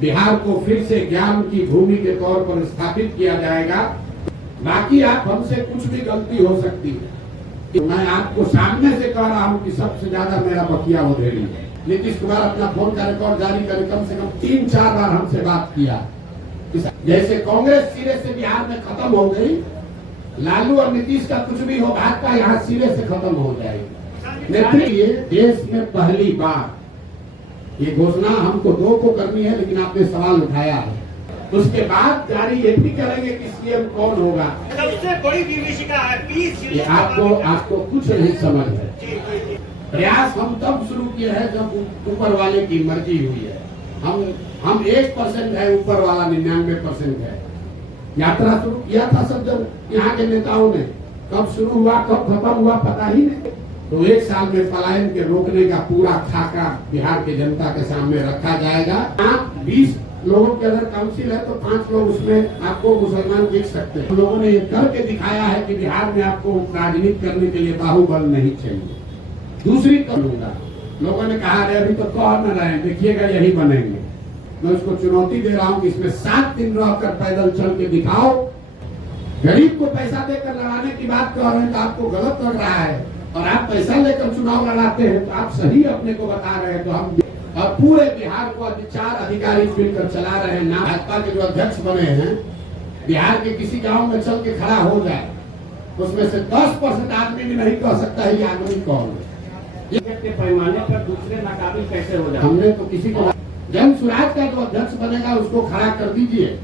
बिहार को फिर से ज्ञान की भूमि के तौर पर स्थापित किया जाएगा। बाकी आप हमसे कुछ भी गलती हो सकती है, मैं आपको सामने से कह रहा हूं कि सबसे ज्यादा मेरा बकिया उधेड़ी है। नीतीश कुमार अपना फोन का रिकॉर्ड जारी करे, कम से कम 3-4 बार हमसे बात किया। जैसे कांग्रेस सिरे से बिहार में खत्म हो गई, लालू और नीतीश का कुछ भी हो, भाजपा यहाँ सिरे से खत्म हो जाएगी। नेतृत्व देश में पहली बार, ये घोषणा हमको 2 को करनी है, लेकिन आपने सवाल उठाया है, उसके बाद जारी ये भी करेंगे कि सीएम कौन होगा। सबसे बड़ी विभीषिका है आपको कुछ नहीं समझ है। प्रयास हम तब शुरू किए हैं जब ऊपर वाले की मर्जी हुई है। हम 1% है, ऊपर वाला 99% है। यात्रा शुरू किया था सब जब यहाँ के नेताओं ने, कब शुरू हुआ कब खत्म हुआ पता ही नहीं। तो 1 साल में पलायन के रोकने का पूरा खाका बिहार के जनता के सामने रखा जाएगा। आप 20 लोगों के अगर काउंसिल है तो 5 लोग उसमें आपको मुसलमान देख सकते हैं। लोगों ने ये करके दिखाया है कि बिहार में आपको राजनीति करने के लिए बाहुबल नहीं चाहिए। दूसरी करूंगा, लोगों ने कहा अभी तो कह न रहे, देखिएगा यही बनेंगे। मैं उसको चुनौती दे रहा हूं कि इसमें 7 दिन रहकर पैदल चल के दिखाओ। गरीब को पैसा देकर लड़ाने की बात कर रहे हैं तो आपको गलत लग रहा है, और आप पैसा लेकर चुनाव लड़ाते हैं तो आप सही अपने को बता रहे हैं। तो हम और पूरे बिहार को 4 अधिकारी मिलकर चला रहे हैं। ना भाजपा के जो अध्यक्ष बने हैं, बिहार के किसी गांव में चल के खड़ा हो जाए, उसमें से 10% आदमी भी नहीं कह सकता है ये आदमी कौन है। के पैमाने पर दूसरे नाकाबिल कैसे हो जाए? हमने तो किसी को, जन सुराज का जो अध्यक्ष बनेगा उसको खड़ा कर दीजिए,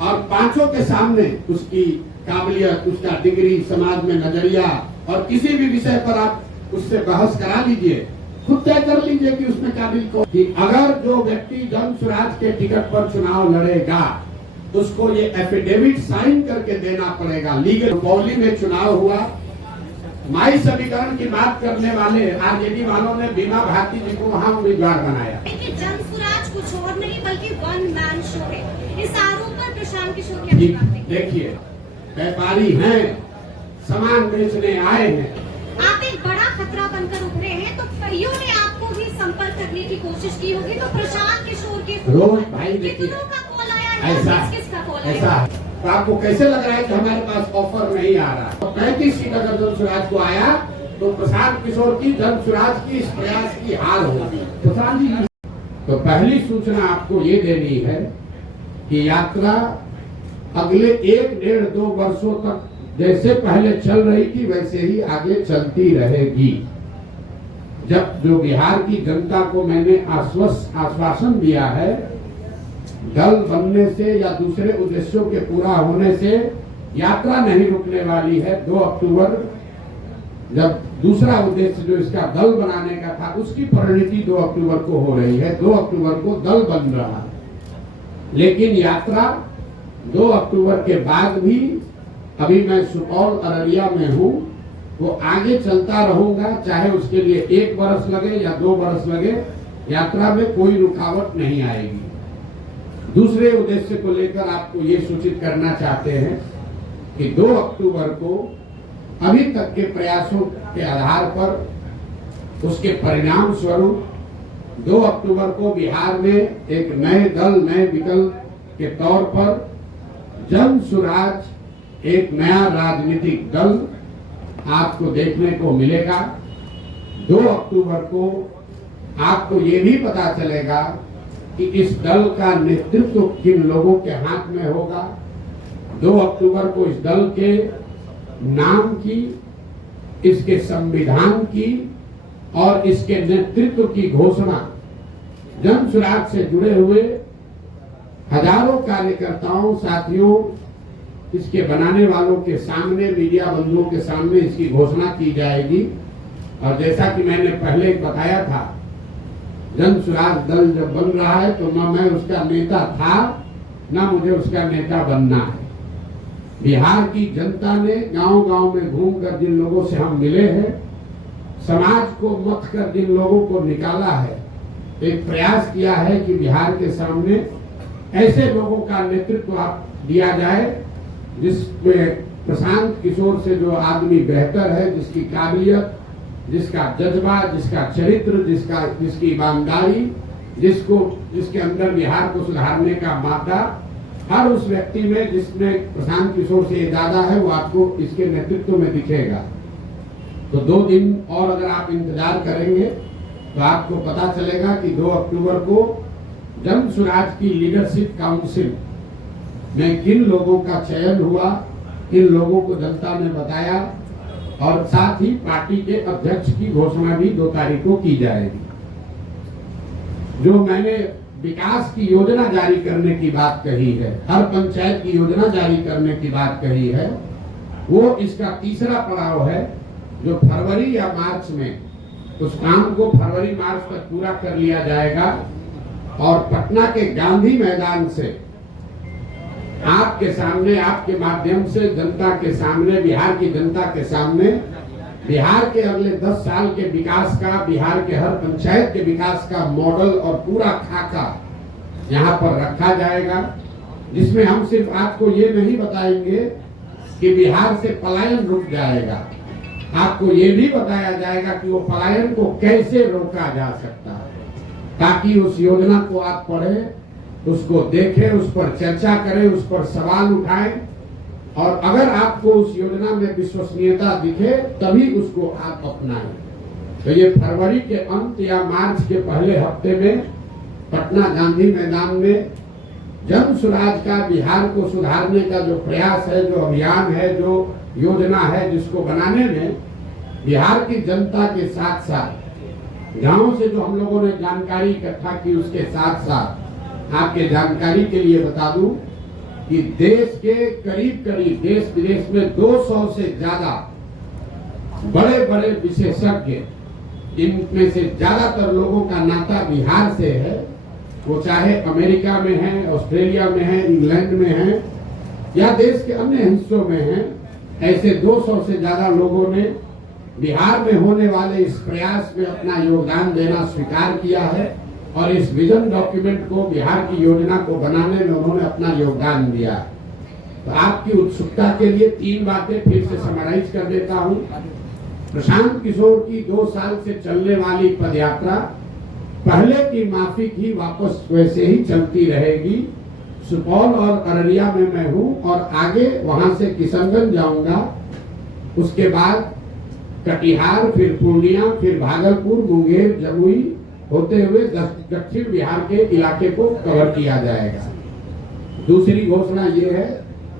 और 5 के सामने उसकी काबिलियत, उसका डिग्री, समाज में नजरिया, और किसी भी विषय पर आप उससे बहस करा लीजिए, खुद तय कर लीजिए कि उसमें काबिल को। कि अगर जो व्यक्ति जन सुराज के टिकट पर चुनाव लड़ेगा उसको ये एफिडेविट साइन करके देना पड़ेगा। लीगल मौली में चुनाव हुआ, माई समीकरण की बात करने वाले आरजेडी वालों ने बीमा भारती जी को वहाँ उम्मीदवार बनाया। जन सुराज कुछ और नहीं बल्कि वन मैन शो है। इस आरोप पर प्रशांत किशोर क्या जवाब देंगे? देखिए, व्यापारी हैं, सामान बेचने आए हैं। आप एक बड़ा खतरा बनकर उभरे हैं, तो कईयों ने आपको भी संपर्क करने की कोशिश की होगी। तो प्रशांत किशोर के रोज भाई देखिए, कितनों का कॉल आया, किसका कॉल आया? ऐसा तो आपको कैसे लग रहा है कि हमारे पास ऑफर नहीं आ रहा? तो 35 सीट अगर जन सुराज को आया तो प्रशांत किशोर की जन सुराज की इस प्रयास की हार होगी। प्रशांत जी, तो पहली सूचना आपको ये देनी है कि यात्रा अगले 1-1.5-2 वर्षों तक जैसे पहले चल रही थी वैसे ही आगे चलती रहेगी। जब जो बिहार की जनता को मैंने आश्वासन दिया है, दल बनने से या दूसरे उद्देश्यों के पूरा होने से यात्रा नहीं रुकने वाली है। 2 अक्टूबर जब दूसरा उद्देश्य जो इसका दल बनाने का था उसकी परिणति 2 अक्टूबर को हो रही है। 2 अक्टूबर को दल बन रहा है, लेकिन यात्रा 2 अक्टूबर के बाद भी, अभी मैं सुपौल अररिया में हूँ, वो आगे चलता रहूंगा, चाहे उसके लिए 1 बरस लगे या 2 बरस लगे, यात्रा में कोई रुकावट नहीं आएगी। दूसरे उद्देश्य को लेकर आपको ये सूचित करना चाहते हैं कि 2 अक्टूबर को अभी तक के प्रयासों के आधार पर उसके परिणाम स्वरूप 2 अक्टूबर को बिहार में एक नए दल, नए विकल्प के तौर पर जन सुराज एक नया राजनीतिक दल आपको देखने को मिलेगा। 2 अक्टूबर को आपको ये भी पता चलेगा कि इस दल का नेतृत्व किन लोगों के हाथ में होगा। 2 अक्टूबर को इस दल के नाम की, इसके संविधान की और इसके नेतृत्व की घोषणा जन सुराज से जुड़े हुए हजारों कार्यकर्ताओं, साथियों, इसके बनाने वालों के सामने, मीडिया बंधुओं के सामने इसकी घोषणा की जाएगी। और जैसा कि मैंने पहले बताया था, जन सुराज दल जब बन रहा है तो न मैं उसका नेता था, न मुझे उसका नेता बनना है। बिहार की जनता ने गांव-गांव में घूमकर जिन लोगों से हम मिले हैं, समाज को मथ कर जिन लोगों को निकाला है, एक प्रयास किया है कि बिहार के सामने ऐसे लोगों का नेतृत्व दिया जाए जिसमें प्रशांत किशोर से जो आदमी बेहतर है, जिसकी काबिलियत, जिसका जज्बा, जिसका चरित्र, जिसकी ईमानदारी, जिसके अंदर बिहार को सुधारने का मादा हर उस व्यक्ति में जिसने प्रशांत किशोर से ये ज्यादा है, वो आपको इसके नेतृत्व में दिखेगा। तो 2 दिन और अगर आप इंतजार करेंगे तो आपको पता चलेगा कि 2 अक्टूबर को जन स्वराज की लीडरशिप काउंसिल में किन लोगों का चयन हुआ, किन लोगों को जनता ने बताया, और साथ ही पार्टी के अध्यक्ष की घोषणा भी 2 तारीख को की जाएगी। जो मैंने विकास की योजना जारी करने की बात कही है, हर पंचायत की योजना जारी करने की बात कही है, वो इसका तीसरा पड़ाव है जो फरवरी या मार्च में, उस काम को फरवरी मार्च तक पूरा कर लिया जाएगा और पटना के गांधी मैदान से आपके सामने, आपके माध्यम से जनता के सामने, बिहार की जनता के सामने बिहार के अगले 10 साल के विकास का, बिहार के हर पंचायत के विकास का मॉडल और पूरा खाका यहाँ पर रखा जाएगा, जिसमें हम सिर्फ आपको ये नहीं बताएंगे कि बिहार से पलायन रुक जाएगा, आपको ये भी बताया जाएगा कि वो पलायन को कैसे रोका जा सकता है, ताकि उस योजना को आप पढ़ें, उसको देखें, उस पर चर्चा करें, उस पर सवाल उठाएं, और अगर आपको उस योजना में विश्वसनीयता दिखे तभी उसको आप अपनाएं। तो ये फरवरी के अंत या मार्च के पहले हफ्ते में पटना गांधी मैदान में जन स्वराज का, बिहार को सुधारने का जो प्रयास है, जो अभियान है, जो योजना है, जिसको बनाने में बिहार की जनता के साथ साथ गांव से जो हम लोगों ने जानकारी इकट्ठा की, उसके साथ साथ आपके जानकारी के लिए बता दूं कि देश के करीब देश विदेश में 200 से ज्यादा बड़े बड़े विशेषज्ञ, इनमें से ज्यादातर लोगों का नाता बिहार से है, वो चाहे अमेरिका में है, ऑस्ट्रेलिया में है, इंग्लैंड में है या देश के अन्य हिस्सों में है, ऐसे 200 से ज्यादा लोगों ने बिहार में होने वाले इस प्रयास में अपना योगदान देना स्वीकार किया है और इस विजन डॉक्यूमेंट को, बिहार की योजना को बनाने में उन्होंने अपना योगदान दिया। तो आपकी उत्सुकता के लिए 3 बातें फिर से समराइज कर देता हूं। प्रशांत किशोर की 2 साल से चलने वाली पदयात्रा पहले की माफिक ही वापस वैसे ही चलती रहेगी। सुपौल और अररिया में मैं हूं और आगे वहां से किशनगंज जाऊंगा, उसके बाद कटिहार, फिर पूर्णिया, फिर भागलपुर, मुंगेर, जमुई होते हुए दक्षिण बिहार के इलाके को कवर किया जाएगा। दूसरी घोषणा ये है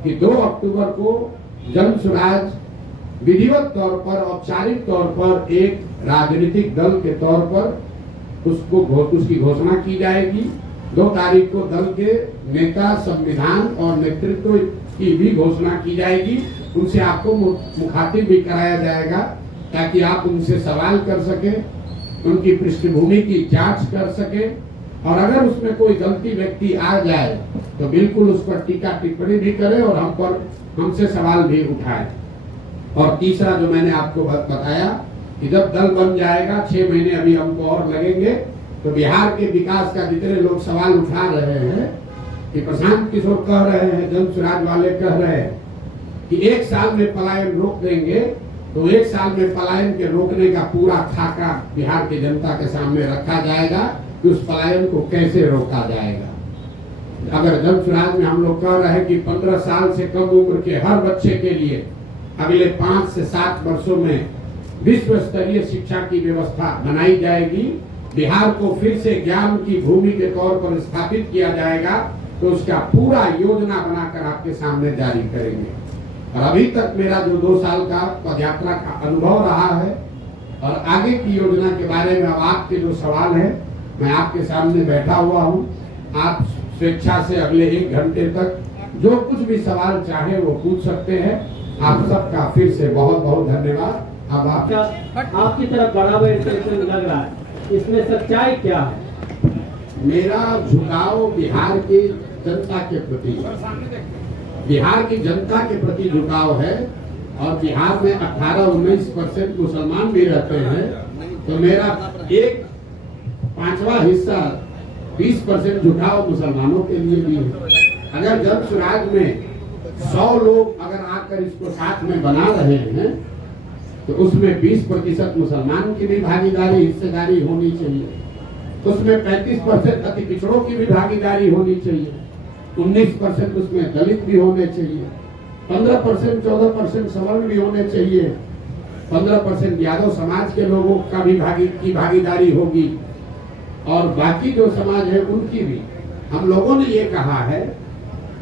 कि 2 अक्टूबर को जन स्वराज विधिवत तौर पर, औपचारिक तौर पर एक राजनीतिक दल के तौर पर उसकी घोषणा की जाएगी। 2 तारीख को दल के नेता, संविधान और नेतृत्व की भी घोषणा की जाएगी। उनसे आपको मुखातिब भी कराया जाएगा ताकि आप उनसे सवाल कर सके, उनकी पृष्ठभूमि की जांच कर सके, और अगर उसमें कोई गलती व्यक्ति आ जाए तो बिल्कुल उस पर टीका टिप्पणी भी करे और हमसे सवाल भी उठाए। और तीसरा जो मैंने आपको बताया कि जब दल बन जाएगा, 6 महीने अभी हमको और लगेंगे, तो बिहार के विकास का जितने लोग सवाल उठा रहे हैं कि प्रशांत किशोर कह रहे हैं, जन स्वराज वाले कह रहे हैं कि 1 साल में पलायन रोक देंगे, तो 1 साल में पलायन के रोकने का पूरा खाका बिहार की जनता के सामने रखा जाएगा कि उस पलायन को कैसे रोका जाएगा। अगर जन स्वराज में हम लोग कह रहे हैं कि 15 साल से कम उम्र के हर बच्चे के लिए अगले 5 से 7 वर्षों में विश्व स्तरीय शिक्षा की व्यवस्था बनाई जाएगी, बिहार को फिर से ज्ञान की भूमि के तौर पर स्थापित किया जाएगा, तो उसका पूरा योजना बनाकर आपके सामने जारी करेंगे। और अभी तक मेरा जो 2 साल का पदयात्रा का अनुभव रहा है और आगे की योजना के बारे में अब आपके जो सवाल है, मैं आपके सामने बैठा हुआ हूं। आप स्वेच्छा से अगले 1 घंटे तक जो कुछ भी सवाल चाहे वो पूछ सकते हैं। आप सबका फिर से बहुत बहुत धन्यवाद। अब आपकी तरफ बराबर इंटेंशन लग रहा है, इसमें सच्चाई क्या है? मेरा झुकाव बिहार की जनता के प्रति, बिहार की जनता के प्रति झुकाव है। और बिहार में 18-19% मुसलमान भी रहते हैं, तो मेरा 1/5वां हिस्सा 20% झुकाव मुसलमानों के लिए भी है। अगर जन स्वराज में 100 लोग अगर आकर इसको साथ में बना रहे हैं, तो उसमें 20% मुसलमान की भी भागीदारी, हिस्सेदारी होनी चाहिए। उसमें 35% अति पिछड़ों की भी भागीदारी होनी चाहिए, 19% उसमें दलित भी होने चाहिए, 15% 14% सवर्ण भी होने चाहिए, 15% यादव समाज के लोगों का भी भागीदारी होगी और बाकी जो समाज है उनकी भी। हम लोगों ने ये कहा है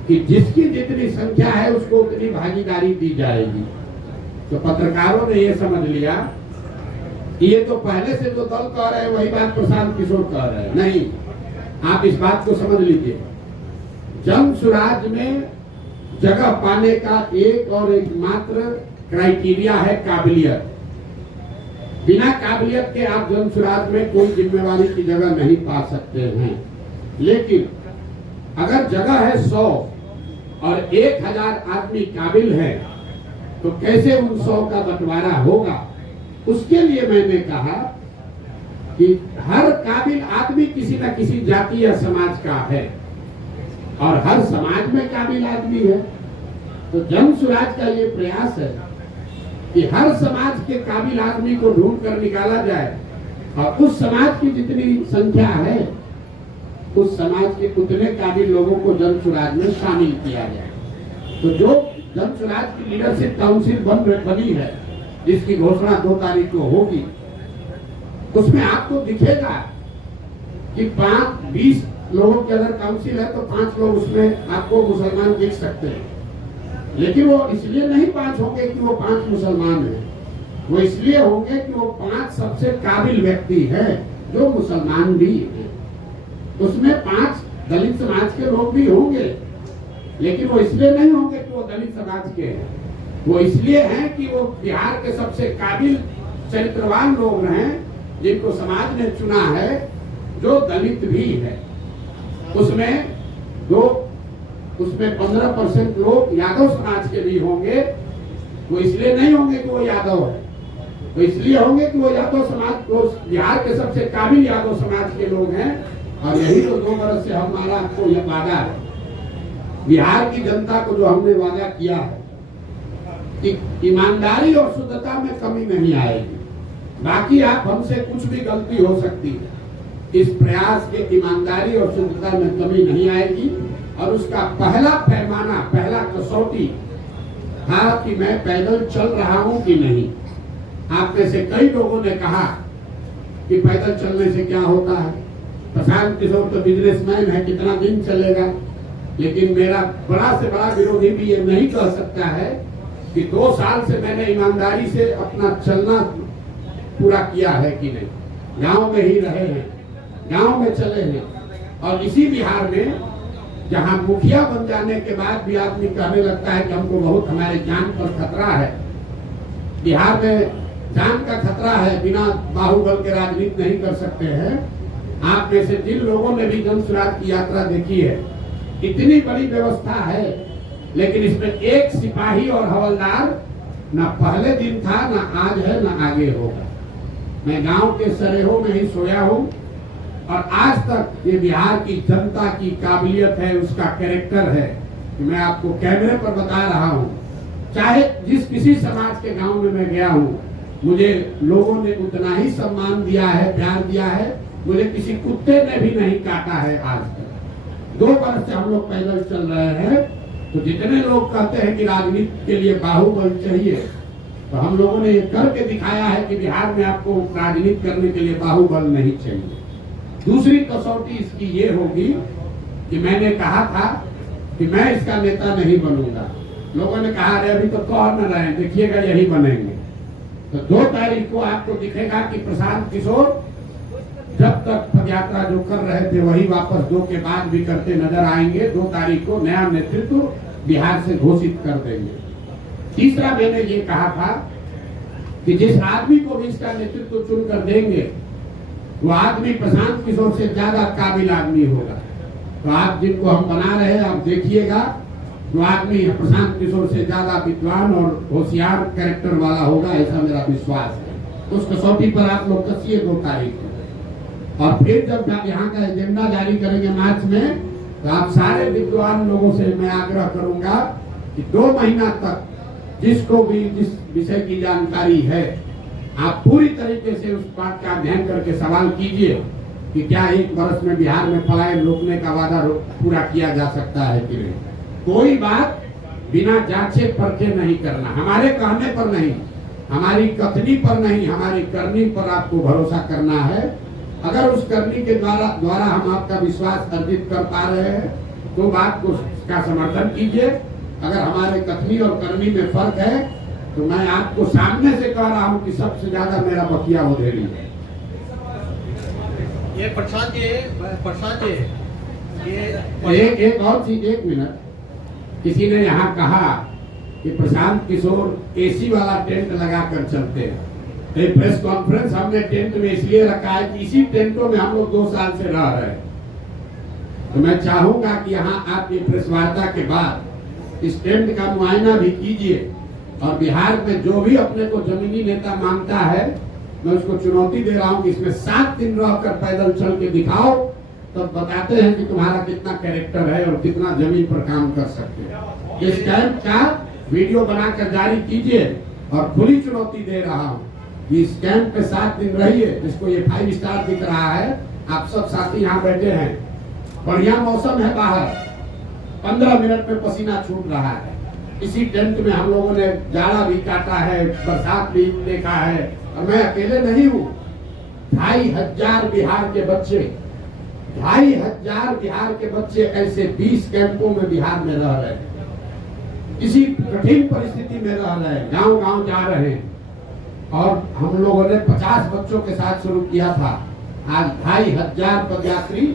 कि जिसकी जितनी संख्या है उसको उतनी भागीदारी दी जाएगी। तो पत्रकारों ने ये समझ लिया कि ये तो पहले से जो दल कह रहे हैं वही बात प्रशांत किशोर कह रहे हैं। नहीं, आप इस बात को समझ लीजिए, जन सुराज में जगह पाने का एक और एकमात्र क्राइटेरिया है काबिलियत। बिना काबिलियत के आप जन सुराज में कोई जिम्मेवारी की जगह नहीं पा सकते हैं। लेकिन अगर जगह है 100 और 1000 आदमी काबिल है तो कैसे उन 100 का बंटवारा होगा? उसके लिए मैंने कहा कि हर काबिल आदमी किसी न किसी जाति या समाज का है और हर समाज में काबिल आदमी है। तो जन सुराज का ये प्रयास है कि हर समाज के काबिल आदमी को ढूंढ कर निकाला जाए और उस समाज की जितनी संख्या है उस समाज के उतने काबिल लोगों को जन सुराज में शामिल किया जाए। तो जो जन सुराज की लीडरशिप काउंसिल बनी है जिसकी घोषणा 2 तारीख को होगी, उसमें आपको दिखेगा कि 20 लोगों की अगर काउंसिल है तो 5 लोग उसमें आपको मुसलमान दिख सकते हैं। लेकिन वो इसलिए नहीं 5 होंगे कि वो 5 मुसलमान हैं, वो इसलिए होंगे कि वो 5 सबसे काबिल व्यक्ति हैं जो मुसलमान भी हैं। उसमें 5 दलित समाज के लोग भी होंगे, लेकिन वो इसलिए नहीं होंगे कि वो दलित समाज के हैं, वो इसलिए हैं कि वो बिहार के सबसे काबिल चरित्रवान लोग हैं जिनको समाज ने चुना है, जो दलित भी है। उसमें 15% लोग यादव समाज के भी होंगे। वो इसलिए नहीं होंगे कि वो यादव है, वो इसलिए होंगे कि वो यादव समाज, वो बिहार के सबसे काबिल यादव समाज के लोग हैं। और यही तो 2 बरस से हमारा आपको यह वादा है, बिहार की जनता को जो हमने वादा किया है कि ईमानदारी और शुद्धता में कमी नहीं आएगी। बाकी आप हमसे कुछ भी गलती हो सकती है, इस प्रयास के ईमानदारी और शुद्धता में कमी नहीं आएगी। और उसका पहला पैमाना, पहला कसौटी था कि मैं पैदल चल रहा हूं कि नहीं। आप में से कई लोगों ने कहा कि पैदल चलने से क्या होता है, प्रशांत किशोर तो बिजनेसमैन है, कितना दिन चलेगा। लेकिन मेरा बड़ा से बड़ा विरोधी भी ये नहीं कह सकता है कि 2 साल से मैंने ईमानदारी से अपना चलना पूरा किया है कि नहीं। गांव में ही रहे हैं, गांव में चले हैं। और इसी बिहार में जहां मुखिया बन जाने के बाद भी आदमी कहने लगता है कि हमको बहुत हमारे जान पर खतरा है, बिहार में जान का खतरा है, बिना बाहुबल के राजनीति नहीं कर सकते हैं। आप में से जिन लोगों ने भी जन सुराज की यात्रा देखी है, इतनी बड़ी व्यवस्था है, लेकिन इसमें एक सिपाही और हवलदार न पहले दिन था, न आज है, न आगे होगा। मैं गांव के सरेहों में ही सोया हूं और आज तक ये बिहार की जनता की काबिलियत है, उसका कैरेक्टर है कि मैं आपको कैमरे पर बता रहा हूं। चाहे जिस किसी समाज के गांव में मैं गया हूं, मुझे लोगों ने उतना ही सम्मान दिया है, प्यार दिया है। मुझे किसी कुत्ते ने भी नहीं काटा है आज तक। 2 वर्ष से हम लोग पैदल चल रहे हैं। तो जितने लोग कहते हैं कि राजनीति के लिए बाहुबल चाहिए, तो हम लोगों ने ये करके दिखाया है कि बिहार में आपको राजनीति करने के लिए बाहुबल नहीं चाहिए। दूसरी कसौटी इसकी ये होगी कि मैंने कहा था कि मैं इसका नेता नहीं बनूंगा। लोगों ने कहा अरे अभी तो कह न रहे, देखिएगा यही बनेंगे। तो 2 तारीख को आपको दिखेगा कि प्रशांत किशोर जब तक पदयात्रा जो कर रहे थे वही वापस 2 के बाद भी करते नजर आएंगे। 2 तारीख को नया नेतृत्व बिहार से घोषित कर देंगे। तीसरा मैंने ये कहा था कि जिस आदमी को भी इसका नेतृत्व चुनकर देंगे वो आदमी प्रशांत किशोर से ज्यादा काबिल आदमी होगा। तो आप जिनको हम बना रहे हैं, आप देखिएगा वो आदमी प्रशांत किशोर से ज्यादा विद्वान और होशियार कैरेक्टर वाला होगा, ऐसा मेरा विश्वास है। उस कसौटी पर आप लोग कसिए 2 तारीख को। और फिर जब यहाँ का एजेंडा जारी करेंगे मार्च में, तो आप सारे विद्वान लोगों से मैं आग्रह करूंगा कि 2 महीना तक जिसको भी जिस विषय की जानकारी है, आप पूरी तरीके से उस बात का अध्ययन करके सवाल कीजिए कि क्या 1 वर्ष में बिहार में पलायन रोकने का वादा पूरा किया जा सकता है कि नहीं। कोई बात बिना जांचे परखे नहीं करना, हमारे कहने पर नहीं, हमारी कथनी पर नहीं, हमारी करनी पर आपको भरोसा करना है। अगर उस करनी के द्वारा हम आपका विश्वास अर्जित कर पा रहे हैं तो बात को का समर्थन कीजिए। अगर हमारे कथनी और करनी में फर्क है तो मैं आपको सामने से कह रहा हूं कि सबसे ज्यादा मेरा बकिया उधेड़ी है। ये प्रसाद जी ये एक और चीज, 1 मिनट, किसी ने यहाँ कहा कि प्रशांत किशोर एसी वाला टेंट लगाकर चलते हैं। तो प्रेस कॉन्फ्रेंस हमने टेंट में इसलिए रखा है कि इसी टेंटों में हम लोग 2 साल से रह रहे हैं। तो मैं चाहूंगा कि यहाँ आपकी प्रेस वार्ता के बाद इस टेंट का मुआयना भी कीजिए और बिहार में जो भी अपने को जमीनी नेता मानता है मैं उसको चुनौती दे रहा हूँ कि इसमें 7 दिन रहकर पैदल चल के दिखाओ, तब तो बताते हैं कि तुम्हारा कितना कैरेक्टर है और कितना जमीन पर काम कर सकते हैं। इस कैंप का वीडियो बनाकर जारी कीजिए और खुली चुनौती दे रहा हूँ कि इस कैंप पे 7 दिन रहिए। जिसको ये 5 स्टार दिख रहा है, आप सब साथी यहाँ बैठे हैं, बढ़िया मौसम है बाहर, 15 मिनट में पसीना छूट रहा है। इसी टेंट में हम लोगों ने जाड़ा भी काटा है, बरसात भी देखा है और मैं अकेले नहीं हूँ। 2500 बिहार के बच्चे, 2500 बिहार के बच्चे ऐसे 20 कैंपों में बिहार में रह रहे हैं, इसी कठिन परिस्थिति में रह रहे हैं, गांव गांव जा रहे हैं। और हम लोगों ने 50 बच्चों के साथ शुरू किया था। आज 2500 पदयात्री,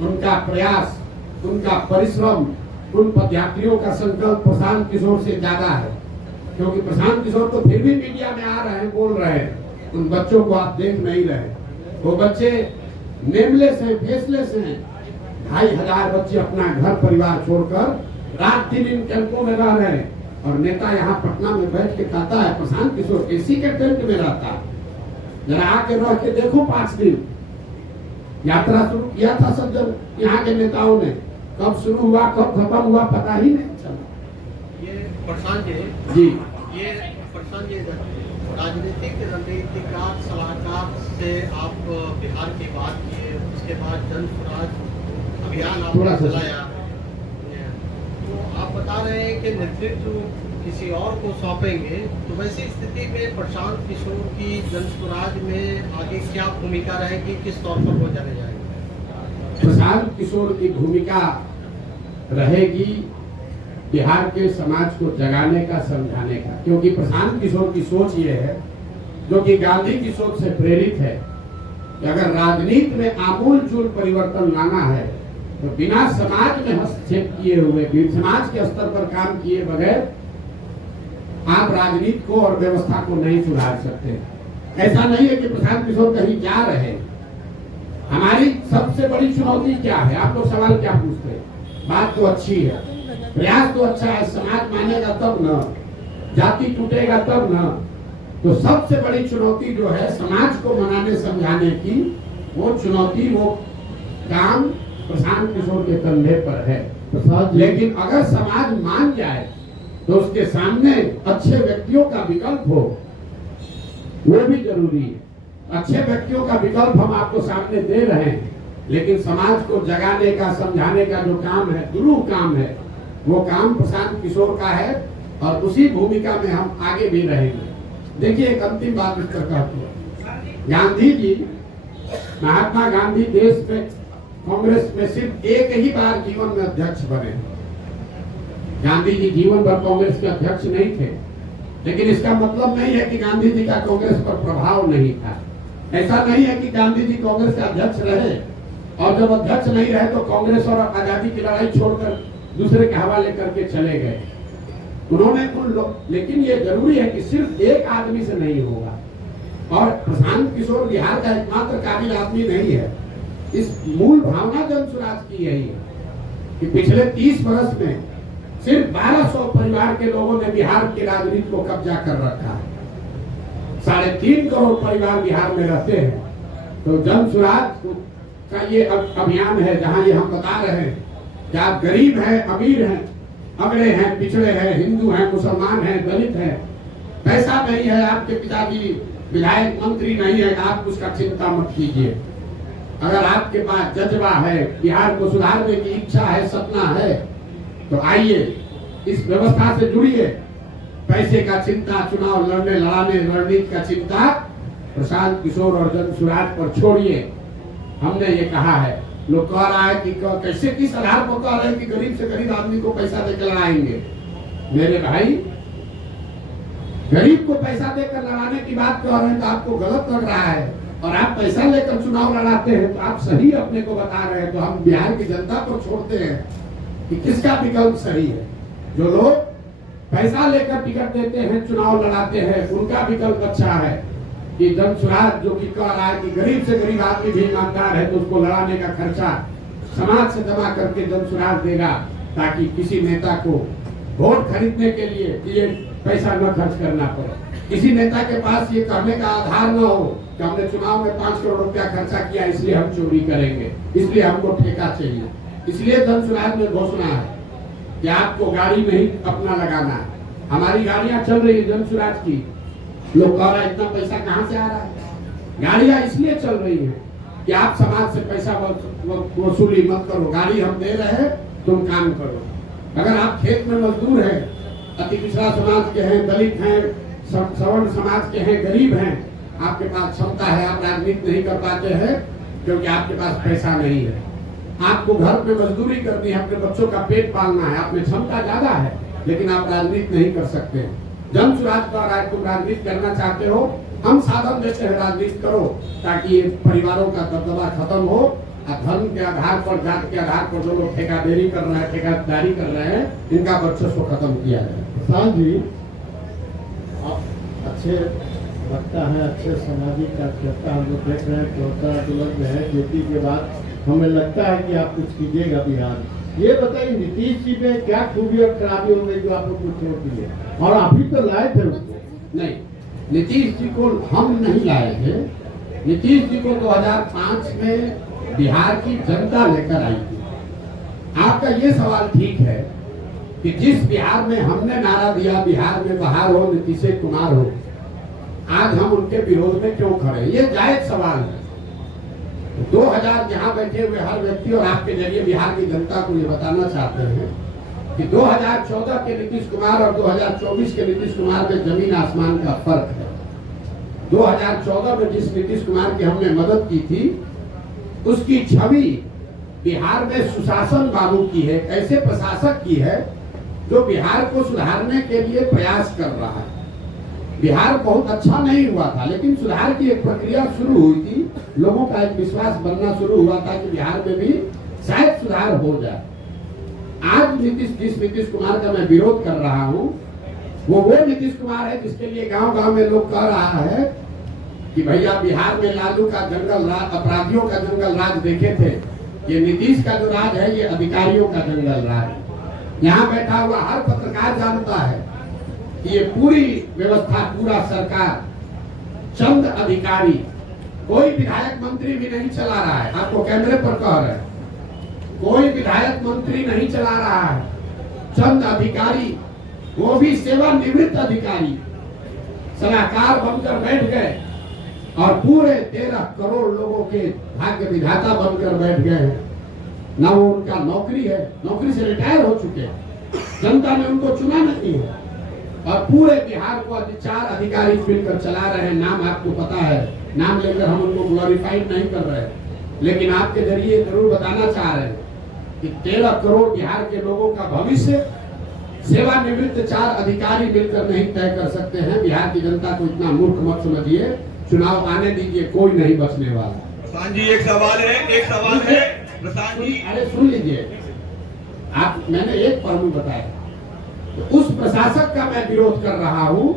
उनका प्रयास, उनका परिश्रम, उन पदयात्रियों का संकल्प प्रशांत किशोर से ज्यादा है। क्योंकि प्रशांत किशोर तो फिर भी मीडिया में आ रहे हैं, बोल रहे हैं, उन बच्चों को आप देख नहीं रहे। वो बच्चे नेमलेस हैं, फेसलेस हैं। 2500 बच्चे अपना घर परिवार छोड़कर रात दिन इन कैंपों में रह रहे हैं। और नेता यहाँ पटना में बैठ के कहता है प्रशांत किशोर एसी के टेंट में रहता है। जरा आके रह के देखो 5 दिन। यात्रा शुरू किया था सब जब यहाँ के नेताओं ने, कब शुरू हुआ कब खत्म हुआ पता ही नहीं चला। ये प्रशांत जी, ये प्रशांत जी राजनीतिक रणनीतिकार सलाहकार से आप बिहार की बात किए, उसके बाद जन स्वराज अभियान आपने चलाया, तो आप बता रहे हैं कि नेतृत्व किसी और को सौंपेंगे। तो वैसी स्थिति में प्रशांत किशोर की जन स्वराज में आगे क्या भूमिका रहेगी, किस तौर पर वो जाने जाएंगे? प्रशांत किशोर की भूमिका रहेगी बिहार के समाज को जगाने का, समझाने का। क्योंकि प्रशांत किशोर की सोच ये है, जो कि गांधी की सोच से प्रेरित है, कि अगर राजनीति में आमूल चूल परिवर्तन लाना है तो बिना समाज में हस्तक्षेप किए हुए, समाज के स्तर पर काम किए बगैर आप राजनीति को और व्यवस्था को नहीं सुधार सकते। ऐसा नहीं है कि प्रशांत किशोर कहीं जा रहे हैं। हमारी सबसे बड़ी चुनौती क्या है? आप लोग सवाल क्या पूछते हैं? बात तो अच्छी है, प्रयास तो अच्छा है, समाज मानेगा तब न, जाति टूटेगा तब न। तो सबसे बड़ी चुनौती जो है समाज को मनाने समझाने की, वो चुनौती, वो काम प्रशांत किशोर के कंधे पर है। लेकिन अगर समाज मान जाए तो उसके सामने अच्छे व्यक्तियों का विकल्प हो, वो भी जरूरी है। अच्छे व्यक्तियों का विकल्प हम आपको सामने दे रहे हैं, लेकिन समाज को जगाने का, समझाने का जो काम है, दुरूह काम है, वो काम प्रशांत किशोर का है और उसी भूमिका में हम आगे भी रहेंगे। देखिए, एक अंतिम बात इस पर कहती है, गांधी जी, महात्मा गांधी देश में कांग्रेस में सिर्फ एक ही बार जीवन में अध्यक्ष बने। गांधी जी जीवन भर कांग्रेस के अध्यक्ष नहीं थे, लेकिन इसका मतलब नहीं है कि गांधी जी का कांग्रेस पर प्रभाव नहीं था। ऐसा नहीं है कि गांधी जी कांग्रेस के अध्यक्ष रहे और जब अध्यक्ष नहीं रहे तो कांग्रेस और आजादी की लड़ाई छोड़कर दूसरे के हवाले करके चले गए। उन्होंने लेकिन ये जरूरी है कि सिर्फ एक आदमी से नहीं होगा। और प्रशांत किशोर बिहार का एकमात्र काबिल आदमी नहीं है। इस मूल भावना जन स्वराज की यही है कि पिछले 30 वर्ष में सिर्फ 1200 परिवार के लोगों ने बिहार की राजनीति को कब्जा कर रखा है। 3.5 करोड़ परिवार बिहार में रहते हैं। तो जन स्वराज का ये अभियान है, जहां ये हम बता रहे हैं कि आप गरीब हैं, अमीर हैं, अगड़े हैं, पिछड़े हैं, हिंदू हैं, मुसलमान हैं, दलित हैं, पैसा नहीं है, आपके पिताजी विधायक मंत्री नहीं है, आप उसका चिंता मत कीजिए। अगर आपके पास जज्बा है, बिहार को सुधारने की इच्छा है, सपना है, तो आइए इस व्यवस्था से जुड़िए। पैसे का चिंता, चुनाव लड़ने लड़ाने रणनीति का चिंता प्रशांत किशोर और जन सुराज पर छोड़िए। हमने ये कहा है, लोग कह रहा है कि कैसे किस आधार पर कह रहे हैं कि गरीब से गरीब आदमी को पैसा देकर लड़ाएंगे। मेरे भाई, गरीब को पैसा देकर लड़ाने की बात कर रहे हैं तो आपको गलत लग रहा है, और आप पैसा लेकर चुनाव लड़ाते हैं तो आप सही अपने को बता रहे हैं। तो हम बिहार की जनता को छोड़ते हैं कि किसका विकल्प सही है। जो लोग पैसा लेकर टिकट देते हैं, चुनाव लड़ाते हैं, उनका विकल्प अच्छा है कि जन सुराज जो कि कह रहा है कि गरीब से गरीब आदमी भी ईमानदार है तो उसको लड़ाने का खर्चा समाज से जमा करके जन सुराज देगा, ताकि किसी नेता को वोट खरीदने के लिए ये पैसा न खर्च करना पड़े। किसी नेता के पास ये करने का आधार न हो कि हमने चुनाव में 5 करोड़ रुपया खर्चा किया इसलिए हम चोरी करेंगे, इसलिए हमको ठेका चाहिए। इसलिए जन सुराज में घोषणा है कि आपको गाड़ी में ही अपना लगाना है। हमारी गाड़ियां चल रही है जन सुराज की, लोग कह रहे हैं इतना पैसा कहाँ से आ रहा है। गाड़ियां इसलिए चल रही है कि आप समाज से पैसा वसूली मत करो, गाड़ी हम दे रहे हैं, तुम काम करो। अगर आप खेत में मजदूर हैं, अति पिछड़ा समाज के हैं, दलित हैं, सवर्ण समाज के हैं, गरीब हैं, आपके पास क्षमता है, आप राजनीति नहीं कर पाते हैं क्योंकि आपके पास पैसा नहीं है। आपको घर में मजदूरी करनी है, अपने बच्चों का पेट पालना है, आप में क्षमता ज्यादा है लेकिन आप राजनीति नहीं कर सकते। जन सुराज कह रहा है तुम राजनीति करना चाहते हो, हम साधन देते हैं, राजनीति करो, ताकि ये परिवारों का दबदबा खत्म हो। धर्म के आधार पर, जात के आधार पर जो लोग ठेकेदारी कर रहे हैं, ठेकेदारी कर रहे हैं, इनका वर्चस्व खत्म किया जाए। प्रशांत जी, आप अच्छे वक्ता है, अच्छे सामाजिक कार्यकर्ता हम लोग देख रहे हैं, चौथा आंदोलन में है, जेपी के बाद हमें लगता है कि आप कुछ कीजिएगा बिहार। ये बताइए नीतीश जी में क्या खूबी और खराबी हो गई जो आप लोग कुछ छोड़ दिए, और अभी तो लाए थे उसको? नहीं, नीतीश जी को हम नहीं लाए थे। नीतीश जी को 2005 में बिहार की जनता लेकर आई थी। आपका ये सवाल ठीक है कि जिस बिहार में हमने नारा दिया बिहार में बाहर हो नीतीश कुमार हो, आज हम उनके विरोध में क्यों खड़े, ये जायज सवाल है। 2000 यहाँ बैठे हुए हर व्यक्ति और आपके जरिए बिहार की जनता को ये बताना चाहते हैं कि 2014 के नीतीश कुमार और 2024 के नीतीश कुमार में जमीन आसमान का फर्क है। 2014 में जिस नीतीश कुमार की हमने मदद की थी, उसकी छवि बिहार में सुशासन बाबू की है, ऐसे प्रशासक की है जो बिहार को सुधारने के लिए प्रयास कर रहा है। बिहार बहुत अच्छा नहीं हुआ था, लेकिन सुधार की एक प्रक्रिया शुरू हुई थी, लोगों का एक विश्वास बनना शुरू हुआ था कि बिहार में भी शायद सुधार हो जाए। आज जिस नीतीश कुमार का मैं विरोध कर रहा हूँ, वो नीतीश कुमार है जिसके लिए गांव-गांव में लोग कह रहा है कि भैया बिहार में लालू का जंगल राज, अपराधियों का जंगल राज देखे थे, ये नीतीश का जो राज है ये अधिकारियों का जंगल राज। यहाँ बैठा हुआ हर पत्रकार जानता है कि ये पूरी व्यवस्था, पूरा सरकार चंद अधिकारी, कोई विधायक मंत्री भी नहीं चला रहा है। आपको कैमरे पर कह रहे हैं, कोई विधायक मंत्री नहीं चला रहा है, चंद अधिकारी, वो भी सेवानिवृत्त अधिकारी सलाहकार बनकर बैठ गए और पूरे 13 करोड़ लोगों के भाग्य विधाता बनकर बैठ गए हैं। ना वो उनका नौकरी है, नौकरी से रिटायर हो चुके हैं, जनता ने उनको चुना नहीं है, और पूरे बिहार को 4 अधिकारी मिलकर चला रहे हैं। नाम आपको पता है, नाम लेकर हम उनको ग्लोरीफाइड नहीं कर रहे, लेकिन आपके जरिए जरूर बताना चाह रहे हैं कि 13 करोड़ बिहार के लोगों का भविष्य सेवानिवृत्त 4 अधिकारी मिलकर नहीं तय कर सकते हैं। बिहार की जनता को इतना मूर्ख मत समझिए, चुनाव आने दीजिए, कोई नहीं बचने वाला। प्रशांत जी, एक सवाल है प्रशांत जी, अरे सुन लीजिए, आप, मैंने एक पहलू बताया, तो उस प्रशासक का मैं विरोध कर रहा हूं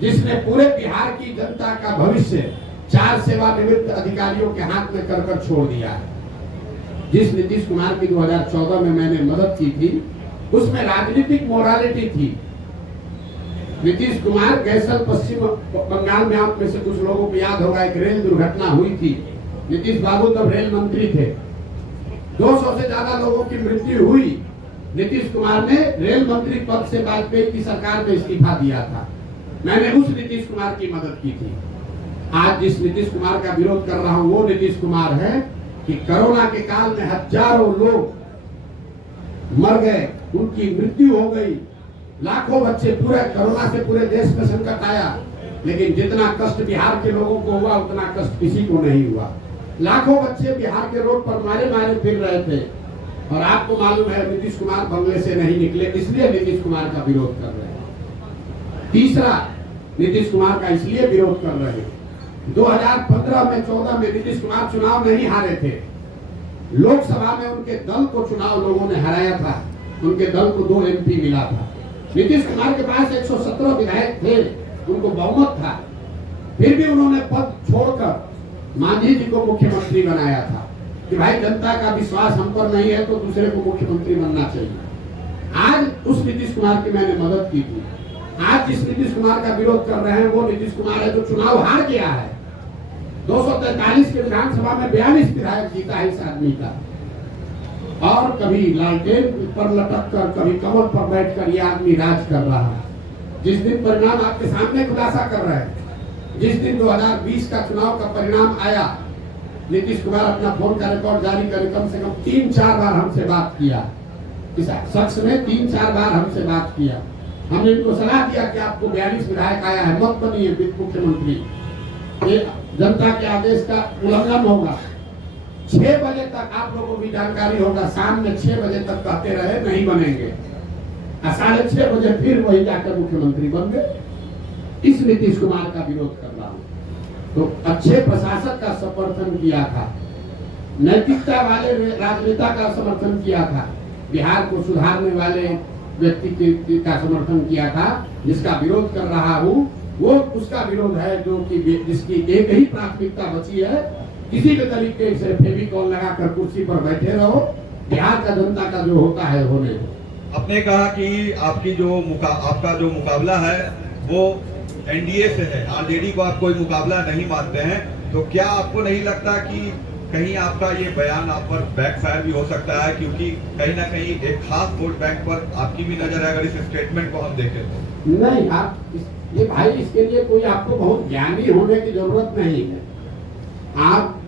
जिसने पूरे बिहार की जनता का भविष्य 4 सेवानिवृत्त अधिकारियों के हाथ में कर छोड़ दिया है। जिस नीतीश कुमार की 2014 में मैंने मदद की थी, उसमें राजनीतिक मोरालिटी थी। नीतीश कुमार गैसल पश्चिम बंगाल में, आप में से कुछ लोगों को याद होगा, एक रेल दुर्घटना हुई थी। नीतीश बाबू तब रेल मंत्री थे, 200 से ज्यादा लोगों की मृत्यु हुई। नीतीश कुमार ने रेल मंत्री पद से वाजपेयी की सरकार में इस्तीफा दिया था, मैंने उस नीतीश कुमार की मदद की थी। आज जिस नीतीश कुमार का विरोध कर रहा हूं वो नीतीश कुमार है कि कोरोना के काल में हजारों लोग मर गए, उनकी मृत्यु हो गई, लाखों बच्चे पूरे कोरोना से पूरे देश में संकट आया, लेकिन जितना कष्ट बिहार के लोगों को हुआ उतना कष्ट किसी को नहीं हुआ। लाखों बच्चे बिहार के रोड पर मारे मारे फिर रहे थे, और आपको मालूम है नीतीश कुमार बंगले से नहीं निकले, इसलिए नीतीश कुमार का विरोध कर रहे हैं। तीसरा, नीतीश कुमार का इसलिए विरोध कर रहे हैं, 2015 में 14 में नीतीश कुमार चुनाव नहीं हारे थे, लोकसभा में उनके दल को चुनाव लोगों ने हराया था, उनके दल को 2 MP मिला था। नीतीश कुमार के पास 117 विधायक थे, उनको बहुमत था, फिर भी उन्होंने पद छोड़कर मांझी जी को मुख्यमंत्री बनाया था कि भाई जनता का विश्वास हम पर नहीं है तो दूसरे को मुख्यमंत्री बनना चाहिए। आज उस नीतीश कुमार की मैंने मदद की थी। आज जिस नीतीश कुमार का विरोध कर रहे हैं वो नीतीश कुमार है जो चुनाव हार गया है। 243 के विधानसभा में 42 विधायक जीता है इस आदमी का, और कभी लालटेन पर लटक कर, कभी कमल पर बैठकर ये आदमी राज कर रहा है। जिस दिन परिणाम आपके सामने खुलासा कर रहे हैं, जिस दिन 2020 का चुनाव का परिणाम आया, नीतीश कुमार अपना फोन का रिकॉर्ड जारी करे, कम से कम 3-4 बार हमसे बात किया, इस शख्स ने 3-4 बार हमसे बात किया। हमने इनको सलाह दिया कि आपको 42 विधायक आया है, मत बनिए मुख्यमंत्री, ये जनता के आदेश का उल्लंघन होगा। 6 बजे तक आप लोगों को भी जानकारी होगा, शाम में 6 बजे तक कहते रहे नहीं बनेंगे, 6:30 बजे फिर वही जाकर मुख्यमंत्री बन गए। इस नीतीश कुमार का विरोध कर रहा हूं। तो अच्छे प्रशासक का समर्थन किया था, नैतिकता वाले राजनेता का समर्थन किया था, बिहार को सुधारने वाले व्यक्ति का समर्थन किया था। जिसका विरोध कर रहा हूँ वो उसका विरोध है जो कि जिसकी एक ही प्राथमिकता बची है, किसी भी तरीके से फेविकॉल लगाकर कुर्सी पर बैठे रहो, बिहार का जनता का जो होता है होने दो। आपने कहा कि आपका जो मुकाबला है वो एनडीए से है, आरजेडी को आप कोई मुकाबला नहीं मानते हैं, तो क्या आपको नहीं लगता कि कहीं आपका ये बयान आप पर बैकफायर भी हो सकता है, क्योंकि कहीं ना कहीं एक खास वोट बैंक पर आपकी भी नजर है अगर इस स्टेटमेंट को हम देखें तो? नहीं, आप ये भाई इसके लिए कोई आपको बहुत ज्ञानी होने की जरूरत नहीं है। आप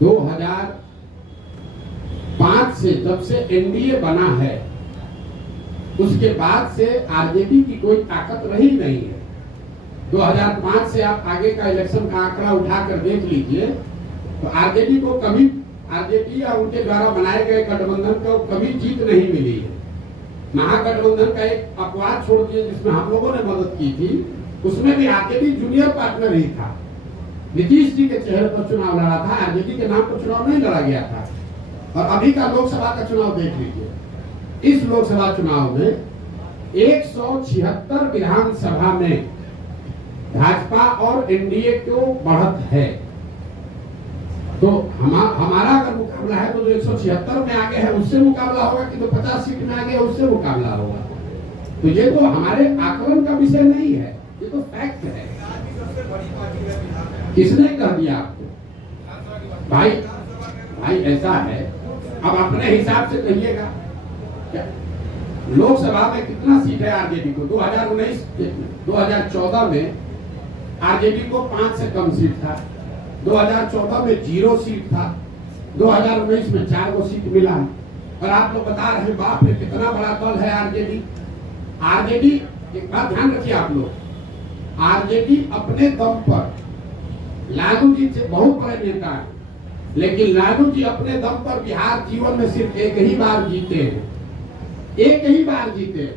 2005 से जब से एनडीए बना है उसके बाद से आरजेडी की कोई ताकत रही नहीं है। 2005 से आप आगे का इलेक्शन का आंकड़ा उठाकर देख लीजिए तो आरजेडी को कभी, आरजेडी या उनके द्वारा बनाए गए गठबंधन को कभी जीत नहीं मिली है। महागठबंधन का एक अपवाद छोड़ दिए जिसमें हम लोगों ने मदद की थी, उसमें भी आरजेडी जूनियर पार्टनर ही था। नीतीश जी के चेहरे पर चुनाव लड़ा था, आरजेडी के नाम पर चुनाव नहीं लड़ा गया था। और अभी का लोकसभा का चुनाव देख लीजिए, इस लोकसभा चुनाव में 176 विधानसभा में भाजपा और एनडीए को बढ़त है। तो हमारा अगर मुकाबला है तो जो 176 में आगे है उससे मुकाबला होगा कि जो 50 सीट में आगे है उससे मुकाबला होगा। तो ये तो हमारे आकलन का विषय नहीं है, ये तो फैक्ट है। किसने कह दिया आपको? भाई ऐसा है, अब अपने हिसाब से कहिएगा लोकसभा में कितना सीट है आरजेडी को? 2014 में आरजेडी को 5 से कम सीट था, 2014 में 0 सीट था, 2019 में 4 सीट मिला। और आप लोग बता रहे हैं बाप रे कितना बड़ा दल है आरजेडी। आरजेडी, एक बात ध्यान रखिए आप लोग, आरजेडी अपने दम पर, लालू जी से बहुत बड़े नेता है, लेकिन लालू जी अपने दम पर बिहार जीवन में सिर्फ एक ही बार जीते हैं, एक ही बार जीते।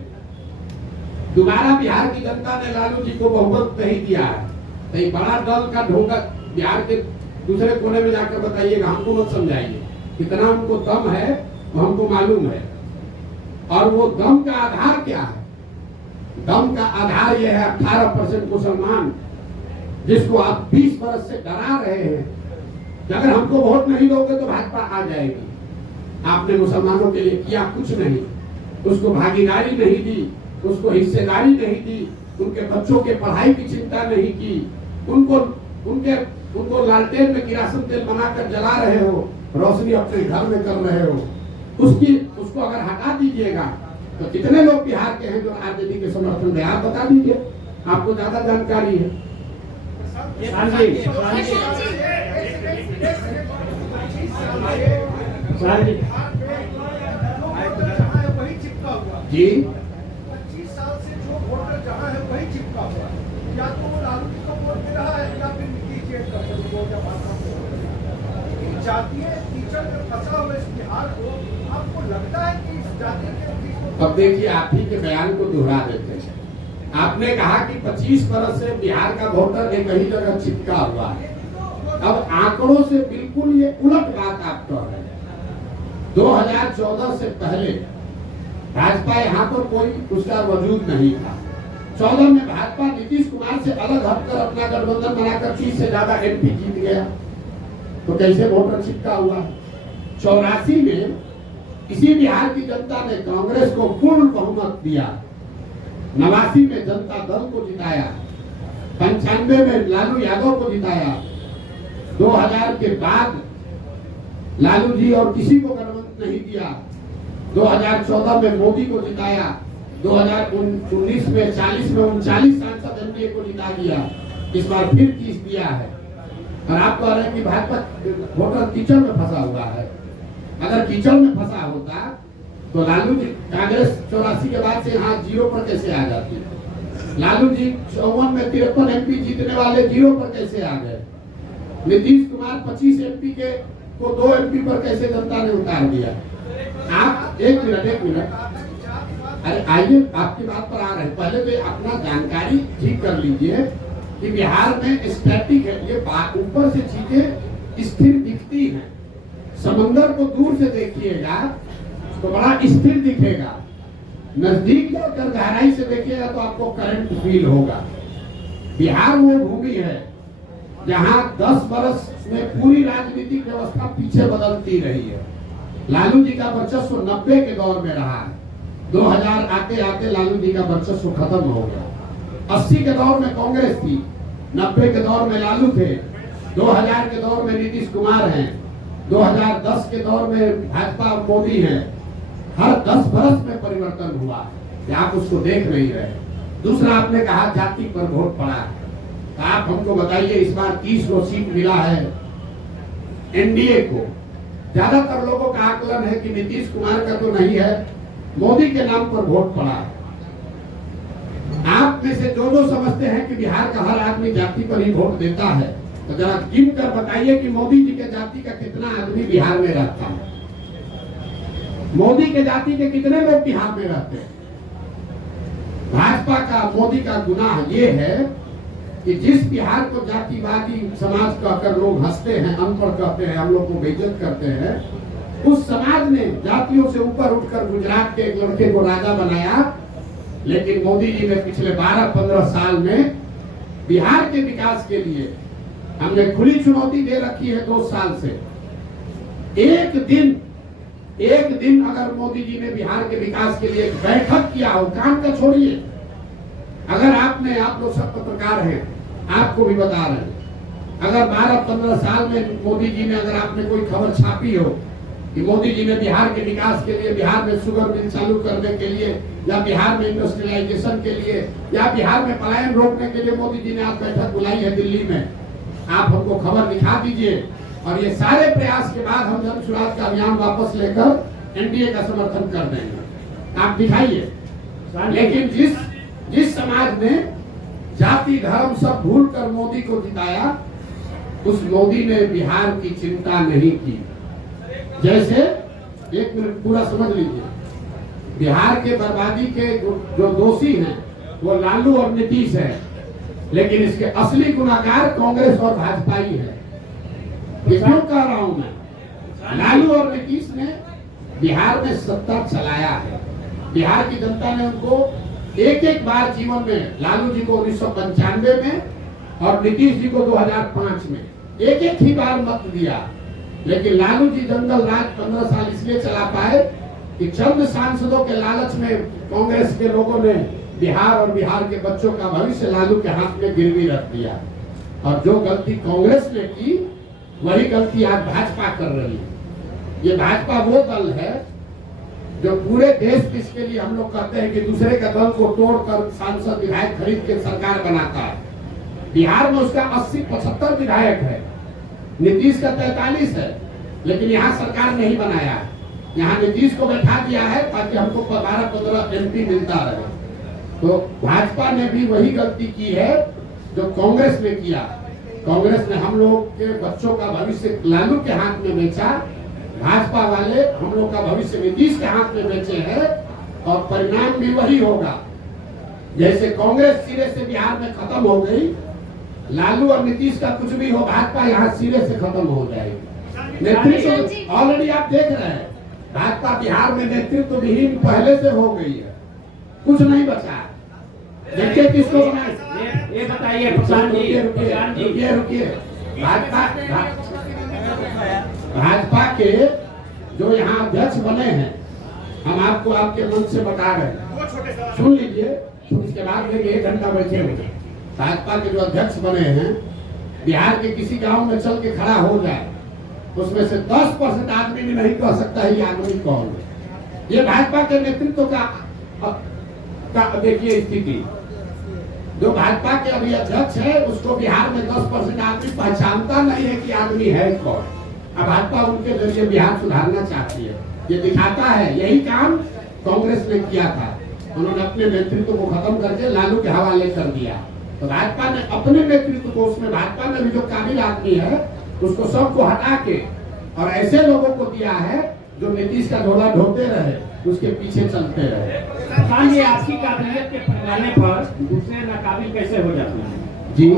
दोबारा बिहार की जनता ने लालू जी को बहुमत नहीं दिया है। तो एक बड़ा दल का ढोंगा बिहार के दूसरे कोने में जाकर बताइएगा, हमको मत समझाइए। कितना उनको दम है वो हमको मालूम है। और वो दम का आधार क्या है? दम का आधार यह है 18% मुसलमान, जिसको आप 20 बरस से डरा रहे हैं कि अगर हमको वोट नहीं दोगे तो भाजपा आ जाएगी। आपने मुसलमानों के लिए किया कुछ नहीं, उसको भागीदारी नहीं दी, उसको हिस्सेदारी नहीं दी, उनके बच्चों के पढ़ाई की चिंता नहीं की, उनको लालटेन में किरासन तेल बनाकर जला रहे हो, रोशनी अपने घर में कर रहे हो। उसको अगर हटा दीजिएगा तो कितने लोग बिहार के हैं जो आरजेडी के समर्थन में? आप बता दीजिए, आपको ज्यादा जानकारी है। वही चिपका हुआ जी 25 साल से जो वोटर जहाँ है वही चिपका हुआ है। या तो वो लालू जी को वोट दे रहा है या फिर नीतीश जी का वोट या भाजपा को वोट दे रहा है। जातीय कीचड़ में फंसा हुआ इस बिहार को आपको लगता है कि इस जातीय के बीच में अब देखिए आप ही के बयान को दोहरा देते हैं। आपने कहा कि 25 बरस से बिहार का वोटर एक ही जगह चिपका हुआ है। अब आंकड़ों से बिल्कुल ये उलट बात आप कह रहे हैं। 2014 से पहले भाजपा यहाँ पर कोई उसका वजूद नहीं था। 14 में भाजपा नीतीश कुमार से अलग हटकर अपना गठबंधन बनाकर 30 से ज्यादा एमपी जीत गया, तो कैसे वोटर चिपका हुआ? 84 में इसी बिहार की जनता ने कांग्रेस को पूर्ण बहुमत दिया, 89 में जनता दल को जिताया, 95 में लालू यादव को जिताया, 2000 के बाद लालू जी और किसी को गठबंधन नहीं दिया, 2014 में मोदी को जिताया, 2019 में 40 में 39 सांसद एनडीए को जिता दिया, इस बार फिर 30 दिया है। और आप कह रहे हैं कि भाजपा वोटर कीचड़ में फंसा हुआ है। अगर कीचड़ में फंसा होता तो लालू जी कांग्रेस 84 के बाद से यहाँ 0 पर कैसे आ जाती? लालू जी 54 में 53 एमपी जीतने वाले 0 पर कैसे आ गए? नीतीश कुमार 25 एमपी के को 2 एमपी पर कैसे जनता ने उतार दिया? आप एक मिनट अरे आइए आपकी बात पर आ रहे हैं। पहले तो अपना जानकारी ठीक कर लीजिए कि बिहार में स्टैटिक है, ये ऊपर से चीजें स्थिर दिखती हैं। समंदर को दूर से देखिएगा तो बड़ा स्थिर दिखेगा, नजदीक जाकर गहराई से देखिएगा तो आपको करंट फील होगा। बिहार वो भूमि है जहां 10 बरस में पूरी राजनीतिक व्यवस्था पीछे बदलती रही है। लालू जी का वर्चस्व 90 के दौर में रहा है, 2000 आते आते लालू जी का वर्चस्व खत्म हो गया। 80 के दौर में कांग्रेस थी, 90 के दौर में लालू थे, 2000 के दौर में नीतीश कुमार हैं, 2010 के दौर में भाजपा मोदी है। हर 10 बरस में परिवर्तन हुआ कि आप उसको देख नहीं रहे। दूसरा आपने कहा जाति पर वोट पड़ा है, तो आप हमको बताइए इस बार 30 को सीट मिला है एनडीए को। ज्यादातर लोगों का आकलन है कि नीतीश कुमार का तो नहीं है, मोदी के नाम पर वोट पड़ा है। आप में से जो समझते हैं कि बिहार का हर आदमी जाति पर ही वोट देता है, तो जरा गिन कर बताइए कि मोदी जी के जाति का कितना आदमी बिहार में रहता है? मोदी के जाति के कितने लोग बिहार में रहते हैं? भाजपा का मोदी का गुनाह ये है कि जिस बिहार को जातिवादी समाज कहकर लोग हंसते हैं, अनपढ़ कहते हैं, हम लोग को बेइज्जत करते हैं, उस समाज ने जातियों से ऊपर उठकर गुजरात के एक लड़के को राजा बनाया। लेकिन मोदी जी ने पिछले 12-15 साल में बिहार के विकास के लिए हमने खुली चुनौती दे रखी है 2 साल से। एक दिन अगर मोदी जी ने बिहार के विकास के लिए एक बैठक किया हो, काम का छोड़िए, अगर आप लोग सब पत्रकार हैं, आपको भी बता रहे हैं, अगर 12-15 साल में मोदी जी ने अगर आपने कोई खबर छापी हो कि मोदी जी ने बिहार के विकास के लिए, बिहार में शुगर मिल चालू करने के लिए, या बिहार में इंडस्ट्रियलाइजेशन के लिए, या बिहार में पलायन रोकने के लिए मोदी जी ने आज बैठक बुलाई है दिल्ली में, आप हमको खबर दिखा दीजिए। और ये सारे प्रयास के बाद हम जन स्वराज का अभियान वापस लेकर एनडीए का समर्थन कर देंगे, आप दिखाइए। लेकिन जिस समाज ने जाति धर्म सब भूल कर मोदी को जिताया, उस मोदी ने बिहार की चिंता नहीं की। जैसे एक मिनट पूरा समझ लीजिए, बिहार के बर्बादी के जो दोषी हैं वो लालू और नीतीश है, लेकिन इसके असली गुनाहगार कांग्रेस और भाजपा ही है। ये क्यों कह रहा हूं मैं? लालू और नीतीश ने बिहार में सत्ता चलाया है। बिहार की जनता ने उनको एक बार जीवन में, लालू जी को 1995 में और नीतीश जी को 2005 में एक ही बार मत दिया। लेकिन लालू जी जंगल राज 15 साल इसलिए चला पाए कि चंद सांसदों के लालच में कांग्रेस के लोगों ने बिहार और बिहार के बच्चों का भविष्य लालू के हाथ में गिरवी रख दिया। और जो गलती कांग्रेस ने की, वही गलती आज भाजपा कर रही है। ये भाजपा वो दल है जो पूरे देश के इसके लिए हम लोग कहते हैं कि दूसरे का दल को तोड़कर सांसद विधायक खरीद के सरकार बनाता है। बिहार में उसका 80-75 विधायक है, नीतीश का 43 है, लेकिन यहाँ सरकार नहीं बनाया है। यहाँ नीतीश को बैठा दिया है ताकि हमको 12-15 MP मिलता रहे। तो भाजपा ने भी वही गलती की है जो कांग्रेस ने किया। कांग्रेस ने हम लोग के बच्चों का भविष्य लालू के हाथ में बेचा, भाजपा वाले हम लोग का भविष्य नीतीश के हाथ में बेचे हैं, और परिणाम भी वही होगा। जैसे कांग्रेस सिरे से बिहार में खत्म हो गई, लालू और नीतीश का कुछ भी हो, भाजपा यहाँ सिरे से खत्म हो जाएगी। नेतृत्व ऑलरेडी आप देख रहे हैं, भाजपा बिहार में नेतृत्व विहीन पहले से हो गई है, कुछ नहीं बचा है। देखिए किसको बनाए। ये बताइए प्रशांत जी, रुकिए। भाजपा के जो यहाँ अध्यक्ष बने हैं, हम आपको आपके मन से बता रहे हैं, सुन लीजिए, उसके बाद में 1 घंटा बैठे हुए। भाजपा के जो अध्यक्ष बने हैं, बिहार के किसी गांव में चल के खड़ा हो जाए, उसमें से 10% आदमी भी नहीं कह सकता है ये आदमी कौन है। ये भाजपा के नेतृत्व का देखिए स्थिति। जो भाजपा के अभी अध्यक्ष है, उसको बिहार में 10% आदमी पहचानता नहीं है कि आदमी है कौन। अब भाजपा उनके जरिए बिहार सुधारना चाहती है, ये दिखाता है। यही काम कांग्रेस ने किया था, उन्होंने अपने नेतृत्व को खत्म करके लालू के हवाले कर दिया। तो भाजपा ने अपने नेतृत्व को, उसमें भाजपा में भी जो काबिल आदमी है उसको सबको हटा के और ऐसे लोगों को दिया है जो नीतीश का झोला ढोते रहे, उसके पीछे चलते रहे। प्रशांत जी, आपकी काबिलियत के पैमाने पर दूसरे नाकाबिल कैसे हो जाते हैं? जी,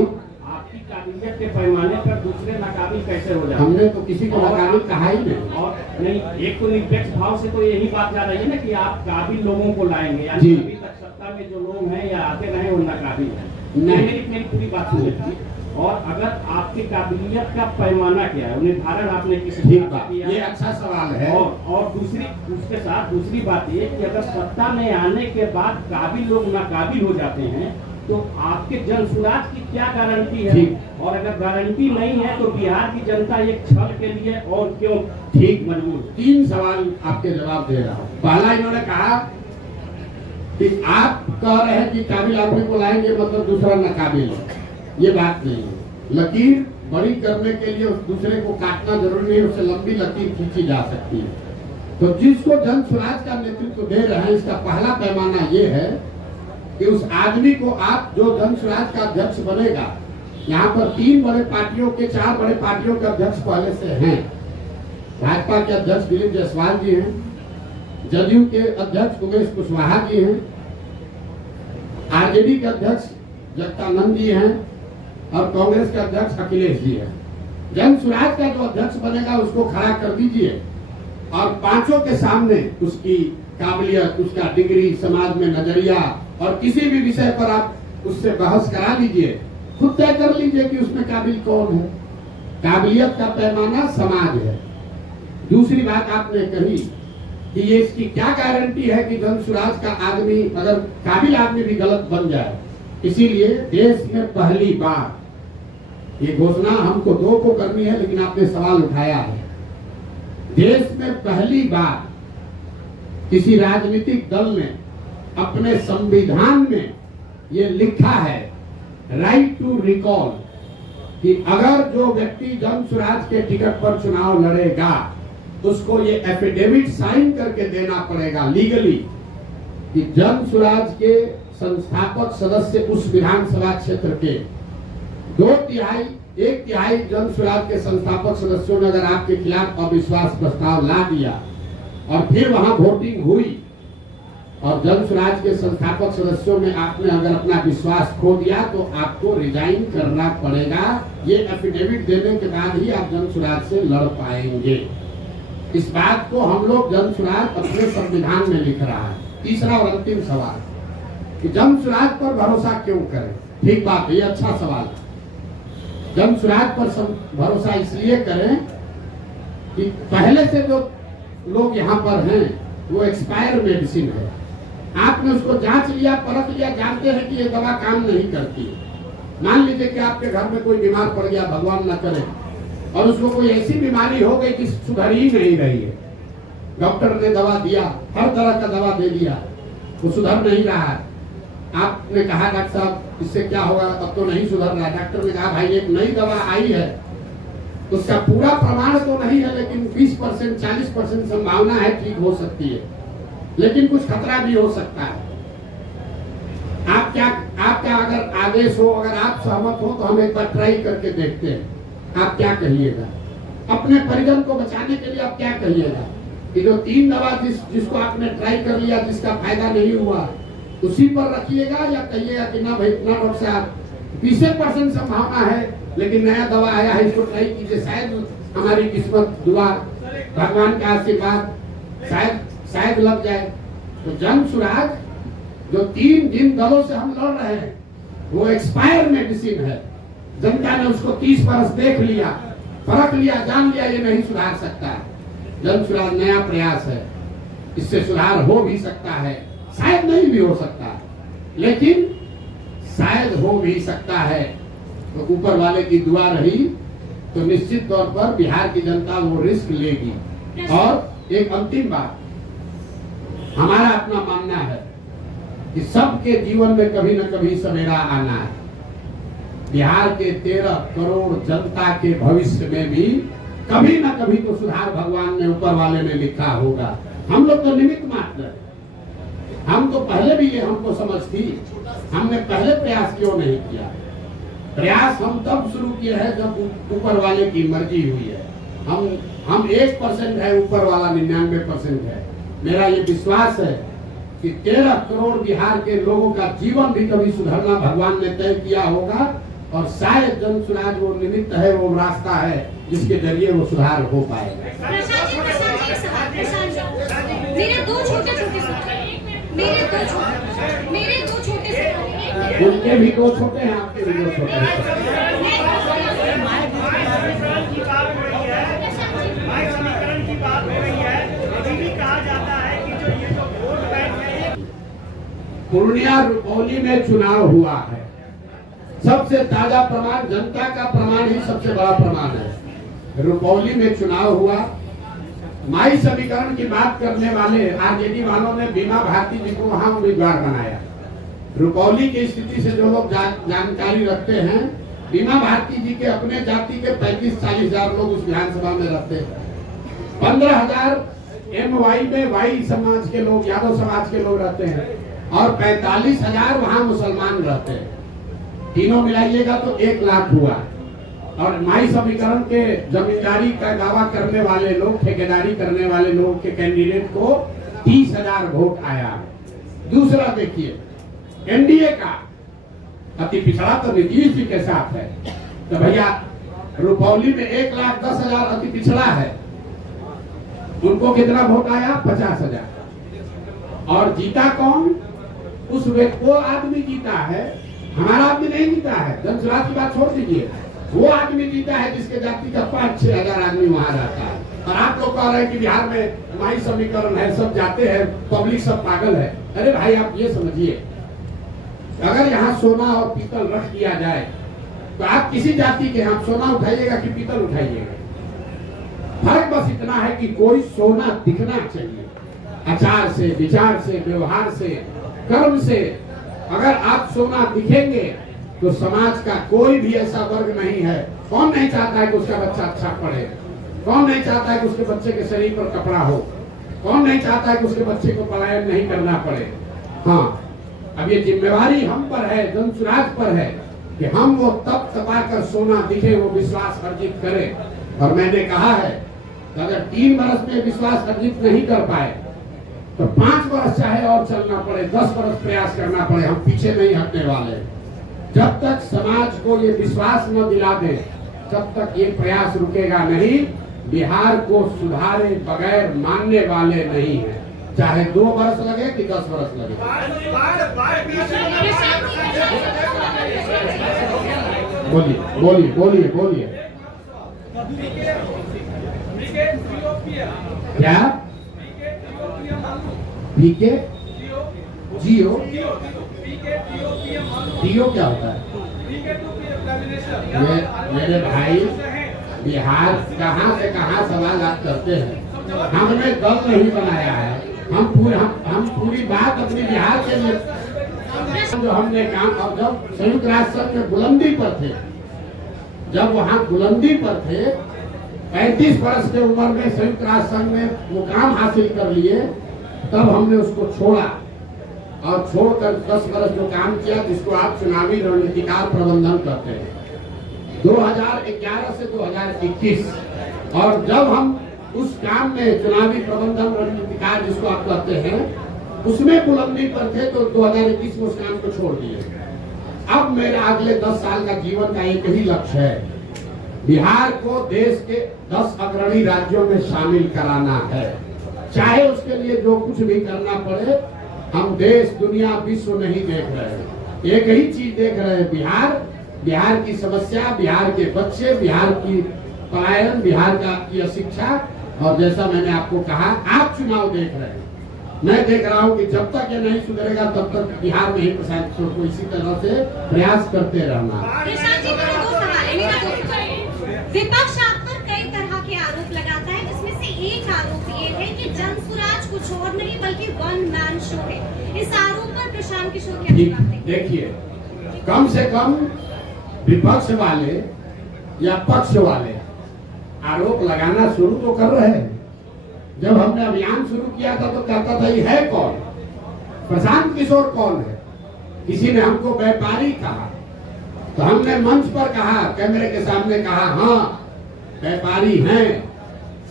आपकी काबिलियत के पैमाने पर दूसरे नाकाबिल कैसे हो जाते हैं? हमने तो किसी को नाकाबिल कहा ही नहीं। और नहीं, एक तो निरपेक्ष भाव से तो यही बात जा रही है ना कि आप काबिल लोगों को लाएंगे, यानी जी। अभी तक सत्ता में जो लोग हैं या आते रहे वो नाकाबिल हैं। नहीं। मेरी पूरी बात सुन लीजिए। और अगर आपकी काबिलियत का पैमाना क्या है, निर्धारण आपने किस ठीक बात, ये अच्छा सवाल है। और दूसरी, उसके साथ दूसरी बात ये कि अगर सत्ता में आने के बाद काबिल लोग नाकाबिल हो जाते हैं तो आपके जन सुराज की क्या गारंटी है? और अगर गारंटी नहीं है तो बिहार की जनता एक छल के लिए और क्यों ठीक मजबूर? 3 सवाल आपके जवाब दे रहा हूँ। पहला, इन्होंने कहा कि आप कह रहे हैं कि काबिल आदमी को लाएंगे मतलब दूसरा नाकाबिल है। ये बात नहीं है। लकीर बड़ी करने के लिए उस दूसरे को काटना जरूरी है, उससे लंबी लकीर खींची जा सकती है। तो जिसको जन स्वराज का नेतृत्व दे रहे हैं, इसका पहला पैमाना ये है कि उस आदमी को आप जो जन स्वराज का अध्यक्ष बनेगा, यहाँ पर 3 बड़े पार्टियों के 4 बड़े पार्टियों के अध्यक्ष पहले से हैं। भाजपा के अध्यक्ष दिलीप जायसवाल जी हैं, जदयू के अध्यक्ष उमेश कुशवाहा जी हैं, आरजेडी के अध्यक्ष जगदानंद जी हैं और कांग्रेस के अध्यक्ष अखिलेश जी हैं। जन स्वराज का जो अध्यक्ष बनेगा उसको खड़ा कर दीजिए और 5 के सामने उसकी काबिलियत, उसका डिग्री, समाज में नजरिया और किसी भी विषय पर आप उससे बहस करा लीजिए, खुद तय कर लीजिए कि उसमें काबिल कौन है। काबिलियत का पैमाना समाज है। दूसरी बात आपने कही कि ये इसकी क्या गारंटी है कि जन स्वराज का आदमी, अगर काबिल आदमी भी गलत बन जाए। इसीलिए देश में पहली बार, ये घोषणा हमको 2 को करनी है लेकिन आपने सवाल उठाया है, देश में पहली बार किसी राजनीतिक दल ने अपने संविधान में ये लिखा है, राइट टू रिकॉल, कि अगर जो व्यक्ति जन स्वराज के टिकट पर चुनाव लड़ेगा उसको ये एफिडेविट साइन करके देना पड़ेगा लीगली कि जन स्वराज के संस्थापक सदस्य उस विधानसभा क्षेत्र के 1 तिहाई जन स्वराज के संस्थापक सदस्यों ने अगर आपके खिलाफ अविश्वास प्रस्ताव ला दिया और फिर वहां वोटिंग हुई और जन स्वराज के संस्थापक सदस्यों में आपने अगर अपना विश्वास खो दिया तो आपको रिजाइन करना पड़ेगा। ये एफिडेविट देने के बाद ही आप जन स्वराज से लड़ पाएंगे। इस बात को हम लोग जन स्वराज अपने संविधान में लिख रहा है। तीसरा और अंतिम सवाल कि जन स्वराज पर भरोसा क्यों करें? ठीक बात है, ये अच्छा सवाल है। जन स्वराज पर भरोसा इसलिए करें कि पहले से जो लोग यहाँ पर हैं वो एक्सपायर मेडिसिन है। आपने उसको जांच लिया, परख लिया, जानते हैं कि ये दवा काम नहीं करती। मान लीजिए कि आपके घर में कोई बीमार पड़ गया, भगवान न करे, और उसको कोई ऐसी बीमारी हो गई कि सुधर ही नहीं रही है। डॉक्टर ने दवा दिया, हर तरह का दवा दे दिया, वो सुधर नहीं रहा है। आपने कहा डॉक्टर साहब इससे क्या होगा, अब तो नहीं सुधर रहा है। डॉक्टर ने कहा भाई एक नई दवा आई है, उसका पूरा प्रमाण तो नहीं है, लेकिन 20% 40% संभावना है ठीक हो सकती है, लेकिन कुछ खतरा भी हो सकता है। आपका अगर आदेश हो, अगर आप सहमत हो तो हम एक बार ट्राई करके देखते हैं। आप क्या कहिएगा? अपने परिजन को बचाने के लिए आप क्या कहिएगा कि जो 3 दवा जिसको आपने ट्राई कर लिया, जिसका फायदा नहीं हुआ, उसी पर रखिएगा, या कहिएगा कि ना भाई इतना डॉक्टर साहब 20% संभावना है, लेकिन नया दवा आया है, इसको ट्राई कीजिए, शायद हमारी किस्मत, दुआ, भगवान का आशीर्वाद शायद लग जाए। तो जन सुराज जो 3 जिन दलों से हम लड़ रहे हैं, वो एक्सपायर मेडिसिन है। जनता ने उसको 30 बरस देख लिया, परख लिया, जान लिया, ये नहीं सुधार सकता है। जन सुराज नया प्रयास है, इससे सुधार हो भी सकता है, शायद नहीं भी हो सकता, लेकिन शायद हो भी सकता है। तो ऊपर वाले की दुआ रही तो निश्चित तौर पर बिहार की जनता वो रिस्क लेगी। और एक अंतिम बात, हमारा अपना मानना है कि सबके जीवन में कभी न कभी सवेरा आना है। बिहार के 13 करोड़ जनता के भविष्य में भी कभी न कभी तो सुधार भगवान ने, ऊपर वाले ने लिखा होगा। हम लोग तो निमित्त मात्र हैं। हम तो पहले भी ये हमको समझ थी, हमने पहले प्रयास क्यों नहीं किया? प्रयास हम तब शुरू किए हैं जब ऊपर वाले की मर्जी हुई है। हम 1% है, ऊपर वाला 99% है। मेरा ये विश्वास है कि 13 करोड़ बिहार के लोगों का जीवन भी कभी सुधरना भगवान ने तय किया होगा, और शायद जन सुराज वो निमित्त है, वो रास्ता है जिसके जरिए वो सुधार हो पाएगा। मेरे दो छोटे उनके भी 2 छोटे हैं, आपके भी 2 छोटे हैं। पूर्णिया रुपौली में चुनाव हुआ है। सबसे ताजा प्रमाण, जनता का प्रमाण ही सबसे बड़ा प्रमाण है। रुपौली में चुनाव हुआ, माई समीकरण की बात करने वाले आरजेडी वालों ने बीमा भारती जी को वहां उम्मीदवार बनाया। रुपौली की स्थिति से जो लोग जानकारी रखते हैं, बीमा भारती जी के अपने जाति के 35-40 हजार लोग उस विधानसभा में रहते हैं। 15,000 MY में वाई समाज के लोग, यादव समाज के लोग रहते हैं, और 45,000 वहां मुसलमान रहते हैं। तीनों मिलाइएगा तो 1 लाख हुआ। और माई समीकरण के जमींदारी का दावा करने वाले लोग, ठेकेदारी करने वाले लोग के कैंडिडेट को 30,000 वोट आया। दूसरा देखिए, एनडीए का अति पिछड़ा तो नीतीश जी के साथ है, तो भैया रुपौली में 1,10,000 अति पिछड़ा है, उनको कितना वोट आया? 50,000। और जीता कौन? उस वो आदमी जीता है, हमारा आदमी नहीं जीता है। जन सुराज की बात छोड़ दीजिए, वो आदमी जीता है जिसके जाति का 5-6 हजार आदमी वहां रहता है। और आप लोग कह रहे हैं कि बिहार में माई समीकरण है, सब जाते हैं, पब्लिक सब पागल है। अरे भाई आप ये समझिए, अगर यहाँ सोना और पीतल रख दिया जाए तो आप किसी जाति के यहाँ सोना उठाइएगा कि पीतल उठाइएगा? फर्क बस इतना है कि कोई सोना दिखना चाहिए, आचार से, विचार से, व्यवहार से, कर्म से। अगर आप सोना दिखेंगे तो समाज का कोई भी ऐसा वर्ग नहीं है, कौन नहीं चाहता है कि उसका बच्चा अच्छा पढ़े, कौन नहीं चाहता है कि उसके बच्चे के शरीर पर कपड़ा हो, कौन नहीं चाहता है कि उसके बच्चे को पलायन नहीं करना पड़े। हाँ, अब ये जिम्मेवारी हम पर है, जन सुराज पर है कि हम वो तप तपा कर सोना दिखे, वो विश्वास अर्जित करें। और मैंने कहा है कि अगर 3 वर्ष में विश्वास अर्जित नहीं कर पाए तो 5 वर्ष चाहे और चलना पड़े, 10 वर्ष प्रयास करना पड़े, हम पीछे नहीं हटने वाले। जब तक समाज को ये विश्वास न दिला दे, तब तक ये प्रयास रुकेगा नहीं। बिहार को सुधारे बगैर मानने वाले नहीं है, चाहे 2 वर्ष लगे कि 10 वर्ष लगे। बोलिए बोलिए बोलिए बोलिए। क्या? पीके जियो डीओ क्या होता है? मेरे भाई, बिहार कहाँ से कहाँ सवाल आप करते हैं। हमने दल नहीं बनाया है, हम पूरी बात अपनी बिहार के लिए जो हमने काम। और जब संयुक्त राष्ट्र संघ में बुलंदी पर थे, जब वहाँ बुलंदी पर थे 35 वर्ष के उम्र में संयुक्त राष्ट्र संघ में मुकाम हासिल कर लिए, तब हमने उसको छोड़ा और छोड़कर 10 वर्ष जो काम किया, जिसको आप चुनावी रणनीतिकार प्रबंधन करते हैं, 2011 से 2021। और जब हम उस काम में चुनावी प्रबंधन रणनीतिकार जिसको आप कहते हैं उसमें बुलंदी पर थे, तो 2021 में उस काम को छोड़ दिए। अब मेरे अगले 10 साल का जीवन का एक ही लक्ष्य है, बिहार को देश के 10 अग्रणी राज्यों में शामिल कराना है। चाहे उसके लिए जो कुछ भी करना पड़े। हम देश, दुनिया, विश्व नहीं देख रहे हैं, एक ही चीज देख रहे हैं, बिहार की समस्या, बिहार के बच्चे, बिहार की पलायन, बिहार की अशिक्षा। और जैसा मैंने आपको कहा, आप चुनाव देख रहे हैं, मैं देख रहा हूं कि जब तक ये नहीं सुधरेगा तब तक बिहार में ही प्रशांत किशोर को इसी तरह से प्रयास करते रहना। प्रशांत जी, मेरे 2 सवाल है। मेरा 2 सवाल है। विपक्ष आप पर कई तरह के आरोप लगाता है, जिसमें से एक आरोप ये है कि जनसुराज कुछ और नहीं बल्कि वन मैन शो है। इस आरोप पर प्रशांत किशोर क्या जवाब देंगे? देखिए, कम से कम विपक्ष वाले या पक्ष वाले आरोप लगाना शुरू तो कर रहे हैं। जब हमने अभियान शुरू किया था तो कहता था ये है कौन, प्रशांत किशोर कौन है। किसी ने हमको व्यापारी कहा, तो हमने मंच पर कहा, कैमरे के सामने कहा, हाँ व्यापारी हैं,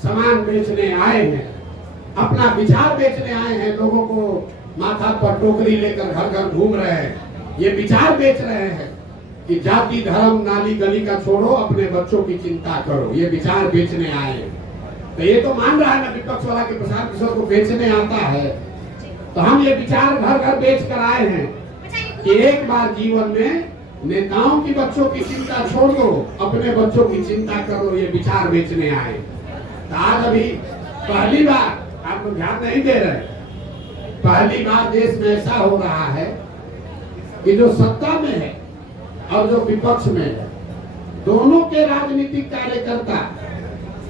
सामान बेचने आए हैं, अपना विचार बेचने आए हैं, लोगों को माथा पर टोकरी लेकर घर घर घूम रहे हैं, ये विचार बेच रहे हैं कि जाति धर्म नाली गली का छोड़ो, अपने बच्चों की चिंता करो, ये विचार बेचने आए हैं। तो ये तो मान रहा है ना विपक्ष वाला कि प्रशांत किशोर को बेचने आता है। तो हम ये विचार घर घर बेच कर आए हैं कि एक बार जीवन में नेताओं की बच्चों की चिंता छोड़ दो, अपने बच्चों की चिंता करो, ये विचार बेचने आए। तो आज अभी पहली बार, आप लोग ध्यान नहीं दे रहे, पहली बार देश में ऐसा हो रहा है कि जो सत्ता में है और जो विपक्ष में है, दोनों के राजनीतिक कार्यकर्ता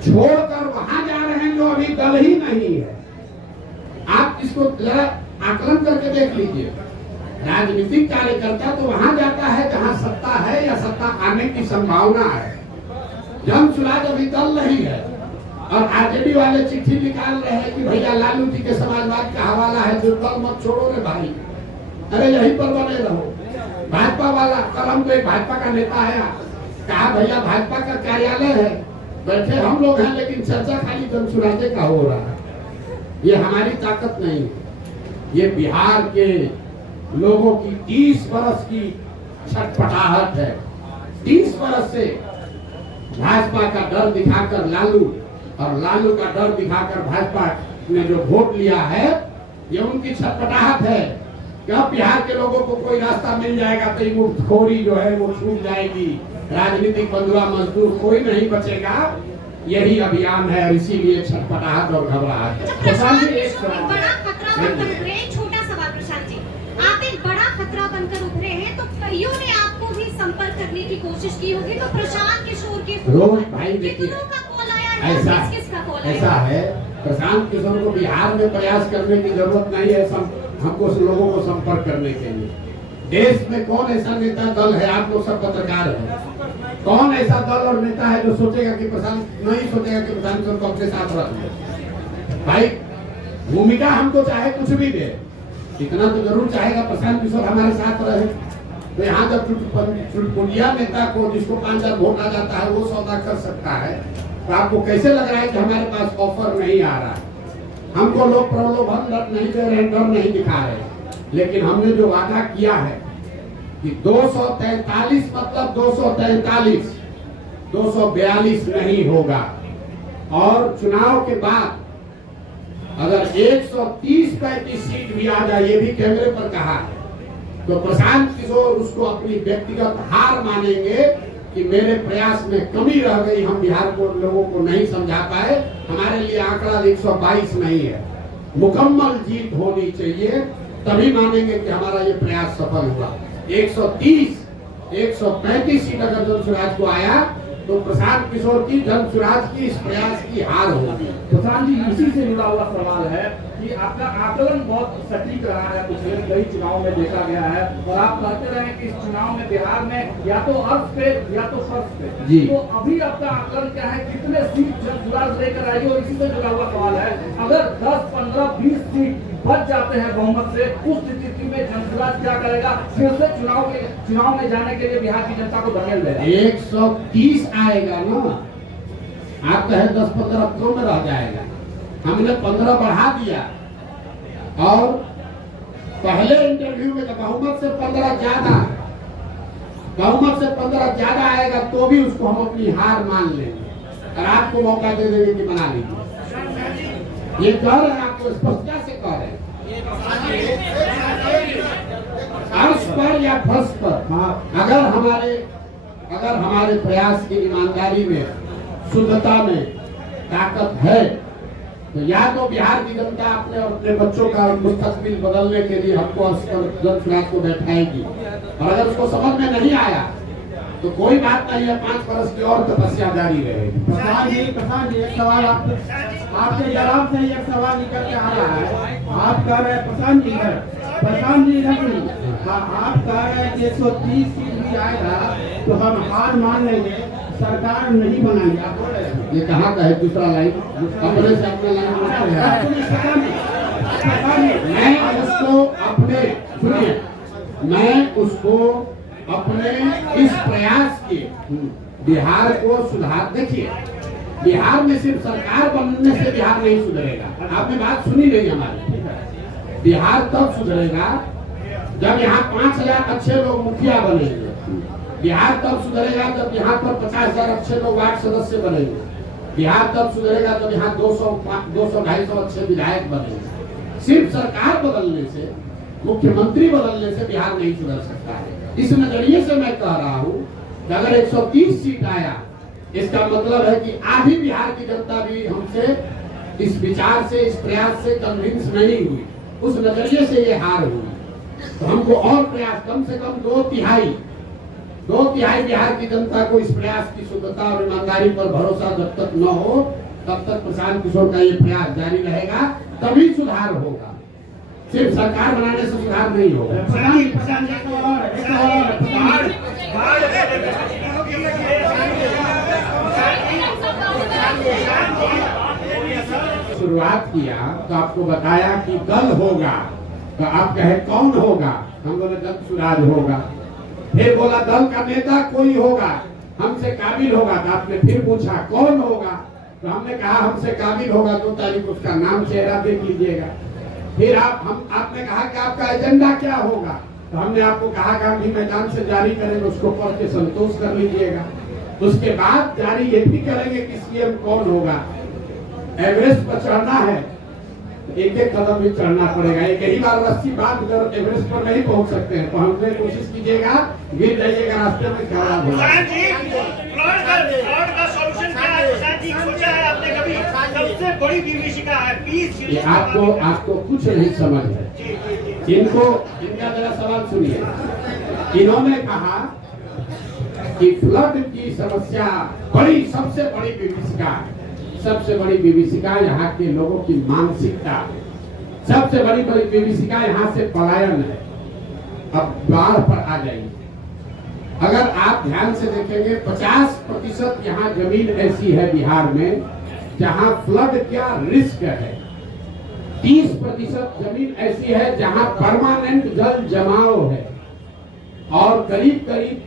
छोड़कर वहां जा रहे हैं जो अभी दल ही नहीं है। आप इसको जरा आकलन करके देख लीजिए। राजनीतिक कार्यकर्ता तो वहां जाता है जहां सत्ता है या सत्ता आने की संभावना है। जनसुराज अभी दल नहीं है और आरजेडी वाले चिट्ठी निकाल रहे हैं कि भैया लालू जी के समाजवाद का हवाला है, जो दल मत छोड़ो रे भाई, अरे यहीं पर बने रहो। भाजपा वाला, कल हमको एक भाजपा का नेता आया, कहा भैया भाजपा का कार्यालय है, बैठे हम लोग हैं, लेकिन चर्चा खाली जनसुराजे का हो रहा है। ये हमारी ताकत नहीं है, ये बिहार के लोगों की 30 वर्ष की छटपटाहट है। 30 वर्ष से भाजपा का डर दिखाकर लालू और लालू का डर दिखाकर भाजपा ने जो वोट लिया है, ये उनकी छटपटाहट है कि अब बिहार के लोगों को कोई रास्ता मिल जाएगा तो ये मुफ्तखोरी जो है वो छूट जाएगी, राजनीतिक बंधुआ मजदूर कोई नहीं बचेगा। यही अभियान है, इसीलिए छटपटाहट और घबराहट। प्रशांत जी, एक बड़ा खतरा बनकर उभरे हैं। छोटा सवाल प्रशांत जी, आप एक बड़ा खतरा बनकर उभरे हैं, तो कईयों ने आपको भी संपर्क करने की कोशिश की होगी, तो प्रशांत किशोर के रोज भाई देखिए, का कॉल आया, किसका कॉल आया? ऐसा है, प्रशांत किशोर को बिहार में प्रयास करने की जरूरत नहीं है हमको लोगों को संपर्क करने के लिए। देश में कौन ऐसा नेता दल है, आप लोग सब पत्रकार हैं, कौन ऐसा दल और नेता है जो सोचेगा कि प्रशांत, नहीं सोचेगा कि प्रशांत किशोर को अपने साथ रख ले। भाई भूमिका हमको चाहे कुछ भी दे, इतना तो जरूर चाहेगा प्रशांत किशोर हमारे साथ रहे। तो यहाँ जब चुटपुटिया नेता को, जिसको 5,000 वोट आ जाता है, वो सौदा कर सकता है, तो आपको कैसे लग रहा है कि हमारे पास ऑफर नहीं आ रहा? हमको लोग प्रलोभन नहीं दे रहे, डर नहीं दिखा रहे, लेकिन हमने जो वादा किया है कि 243 मतलब 243, 242 नहीं होगा। और चुनाव के बाद अगर 130-35 सीट भी आ जाए, ये भी कैमरे पर कहा है, तो प्रशांत किशोर उसको अपनी व्यक्तिगत हार मानेंगे कि मेरे प्रयास में कमी रह गई, हम बिहार को लोगों को नहीं समझा पाए। हमारे लिए आंकड़ा 122 नहीं है, मुकम्मल जीत होनी चाहिए, तभी मानेंगे कि हमारा ये प्रयास सफल हुआ। 130-135 सीट अगर जनसुराज को आया तो प्रशांत किशोर की जनसुराज की इस प्रयास की हार होगी। प्रशांत जी, इसी से जुड़ा हुआ सवाल है कि आपका आकलन बहुत सटीक रहा है, पिछले कई चुनाव में देखा गया है, और आप कहते रहे कि इस चुनाव में बिहार में या तो अर्थ पे या तो फर्श पे जी। तो अभी आपका आकलन क्या है, कितने सीट सुराज लेकर आएगी? और इसी से जुड़ा हुआ सवाल है, अगर 10, 15, 20 सीट बच जाते हैं बहुमत से, उस स्थिति में जनसुराज क्या करेगा? फिर से चुनाव में जाने के लिए बिहार की जनता को धकेल देगा। 130 आएगा ना, आप कहे 10-15 कम में रह जाएगा। हमने 15 बढ़ा दिया, और पहले इंटरव्यू में बहुमत से 15 ज्यादा आएगा तो भी उसको हम अपनी हार मान लेंगे और आपको मौका दे देंगे कि बना लीजिए। ये कह रहे हैं, आपको स्पष्टता से कह रहे हैं, अर्श पर या फर्श पर अगर हमारे प्रयास की ईमानदारी में, शुद्धता में ताकत है, तो या तो बिहार की जनता अपने और अपने बच्चों का मुस्तकबिल बदलने के लिए हमको जनसुराज को बैठाएगी, और अगर उसको समझ में नहीं आया तो कोई बात नहीं है, 5 वर्ष की और तपस्या जारी रहेगी। प्रधान जी एक सवाल आपके जवाब से एक सवाल निकल के आ रहा है। आप कह रहे हैं प्रशांत जी नहीं, आप कह रहे हैं कि 130 सीट भी आएगा तो हम हार मान लेंगे, सरकार नहीं बनाएंगे। आप बोल रहे हैं, ये कहाँ का है दूसरा लाइन? अपने से अपने लाइन बोलते हैं। मैं उसको अपने इस प्रयास के बिहार को सुधार, देखिए बिहार में सिर्फ सरकार बनने से बिहार नहीं सुधरेगा। आपने बात सुनी नहीं हमारी। बिहार तब सुधरेगा जब यहाँ 5000 अच्छे लोग मुखिया बनेंगे। बिहार तब सुधरेगा जब यहाँ पर 50,000 अच्छे लोग वार्ड सदस्य बनेंगे। बिहार तब सुधरेगा जब यहाँ 200-250 अच्छे विधायक बनेंगे। सिर्फ सरकार बदलने से, मुख्यमंत्री बदलने से बिहार नहीं सुधर सकता है। इस नजरिए से मैं कह रहा हूँ कि अगर 130 सीट आया, इसका मतलब है कि आधी बिहार की जनता भी हमसे इस विचार से, इस प्रयास से कन्विंस नहीं हुई। उस नजरिए से ये हार हुई। तो हमको और प्रयास, कम से कम 2/3 बिहार की जनता को इस प्रयास की शुद्धता और ईमानदारी पर भरोसा जब तक न हो, तब तक प्रशांत किशोर का ये प्रयास जारी रहेगा, तभी सुधार होगा। सिर्फ सरकार बनाने से सुधार नहीं होगा। शुरुआत किया तो आपको बताया कि दल होगा, तो आप कहे कौन होगा? हम बोले जनसुराज होगा। फिर बोला दल का नेता कोई होगा, हमसे काबिल होगा। तो आपने फिर पूछा कौन होगा? तो हमने कहा हमसे काबिल होगा, 2 तारीख उसका नाम चेहरा देख लीजिएगा। फिर आपने कहा कि आपका एजेंडा क्या होगा? तो हमने आपको कहा गांधी मैदान से जारी करेंगे, उसको पढ़ के संतोष कर लीजिएगा। उसके बाद जारी ये भी करेंगे कि सीएम कौन होगा। एवरेस्ट पर चढ़ना है, एक कदम भी चढ़ना पड़ेगा। एक ही बार रस्सी बांध कर एवरेस्ट पर नहीं पहुंच सकते हैं। तो हमसे कोशिश कीजिएगा, गिर जाइएगा रास्ते में, खराब होगा। सबसे बड़ी विभीषिका है 20 आपको कुछ नहीं समझ है। इनका जरा सवाल सुनिए। इन्होंने कहा कि फ्लड की समस्या सबसे बड़ी विभीषिका है। सबसे बड़ी विभीषिका यहाँ के लोगों की मानसिकता, सबसे बड़ी विभीषिका यहाँ से पलायन है। अब बाढ़ पर आ जाइए। अगर आप ध्यान से देखेंगे, 50% यहाँ जमीन ऐसी है बिहार में जहाँ फ्लड क्या रिस्क है। 30% जमीन ऐसी है जहाँ परमानेंट जल जमाव है, और करीब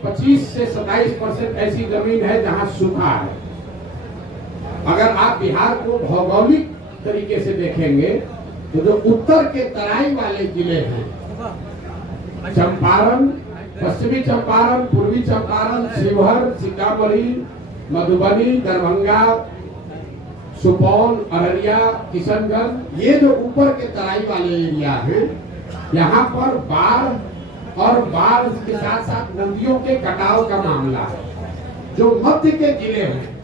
25 से 27% ऐसी जमीन है जहाँ सूखा है। अगर आप बिहार को भौगोलिक तरीके से देखेंगे तो जो उत्तर के तराई वाले जिले हैं, चंपारण, पश्चिमी चंपारण, पूर्वी चंपारण, शिवहर, सीतामढ़ी, मधुबनी, दरभंगा, सुपौल, अररिया, किशनगंज, ये जो ऊपर के तराई वाले एरिया हैं, यहाँ पर बाढ़ और बाढ़ के साथ साथ नदियों के कटाव का मामला है। जो मध्य के जिले हैं,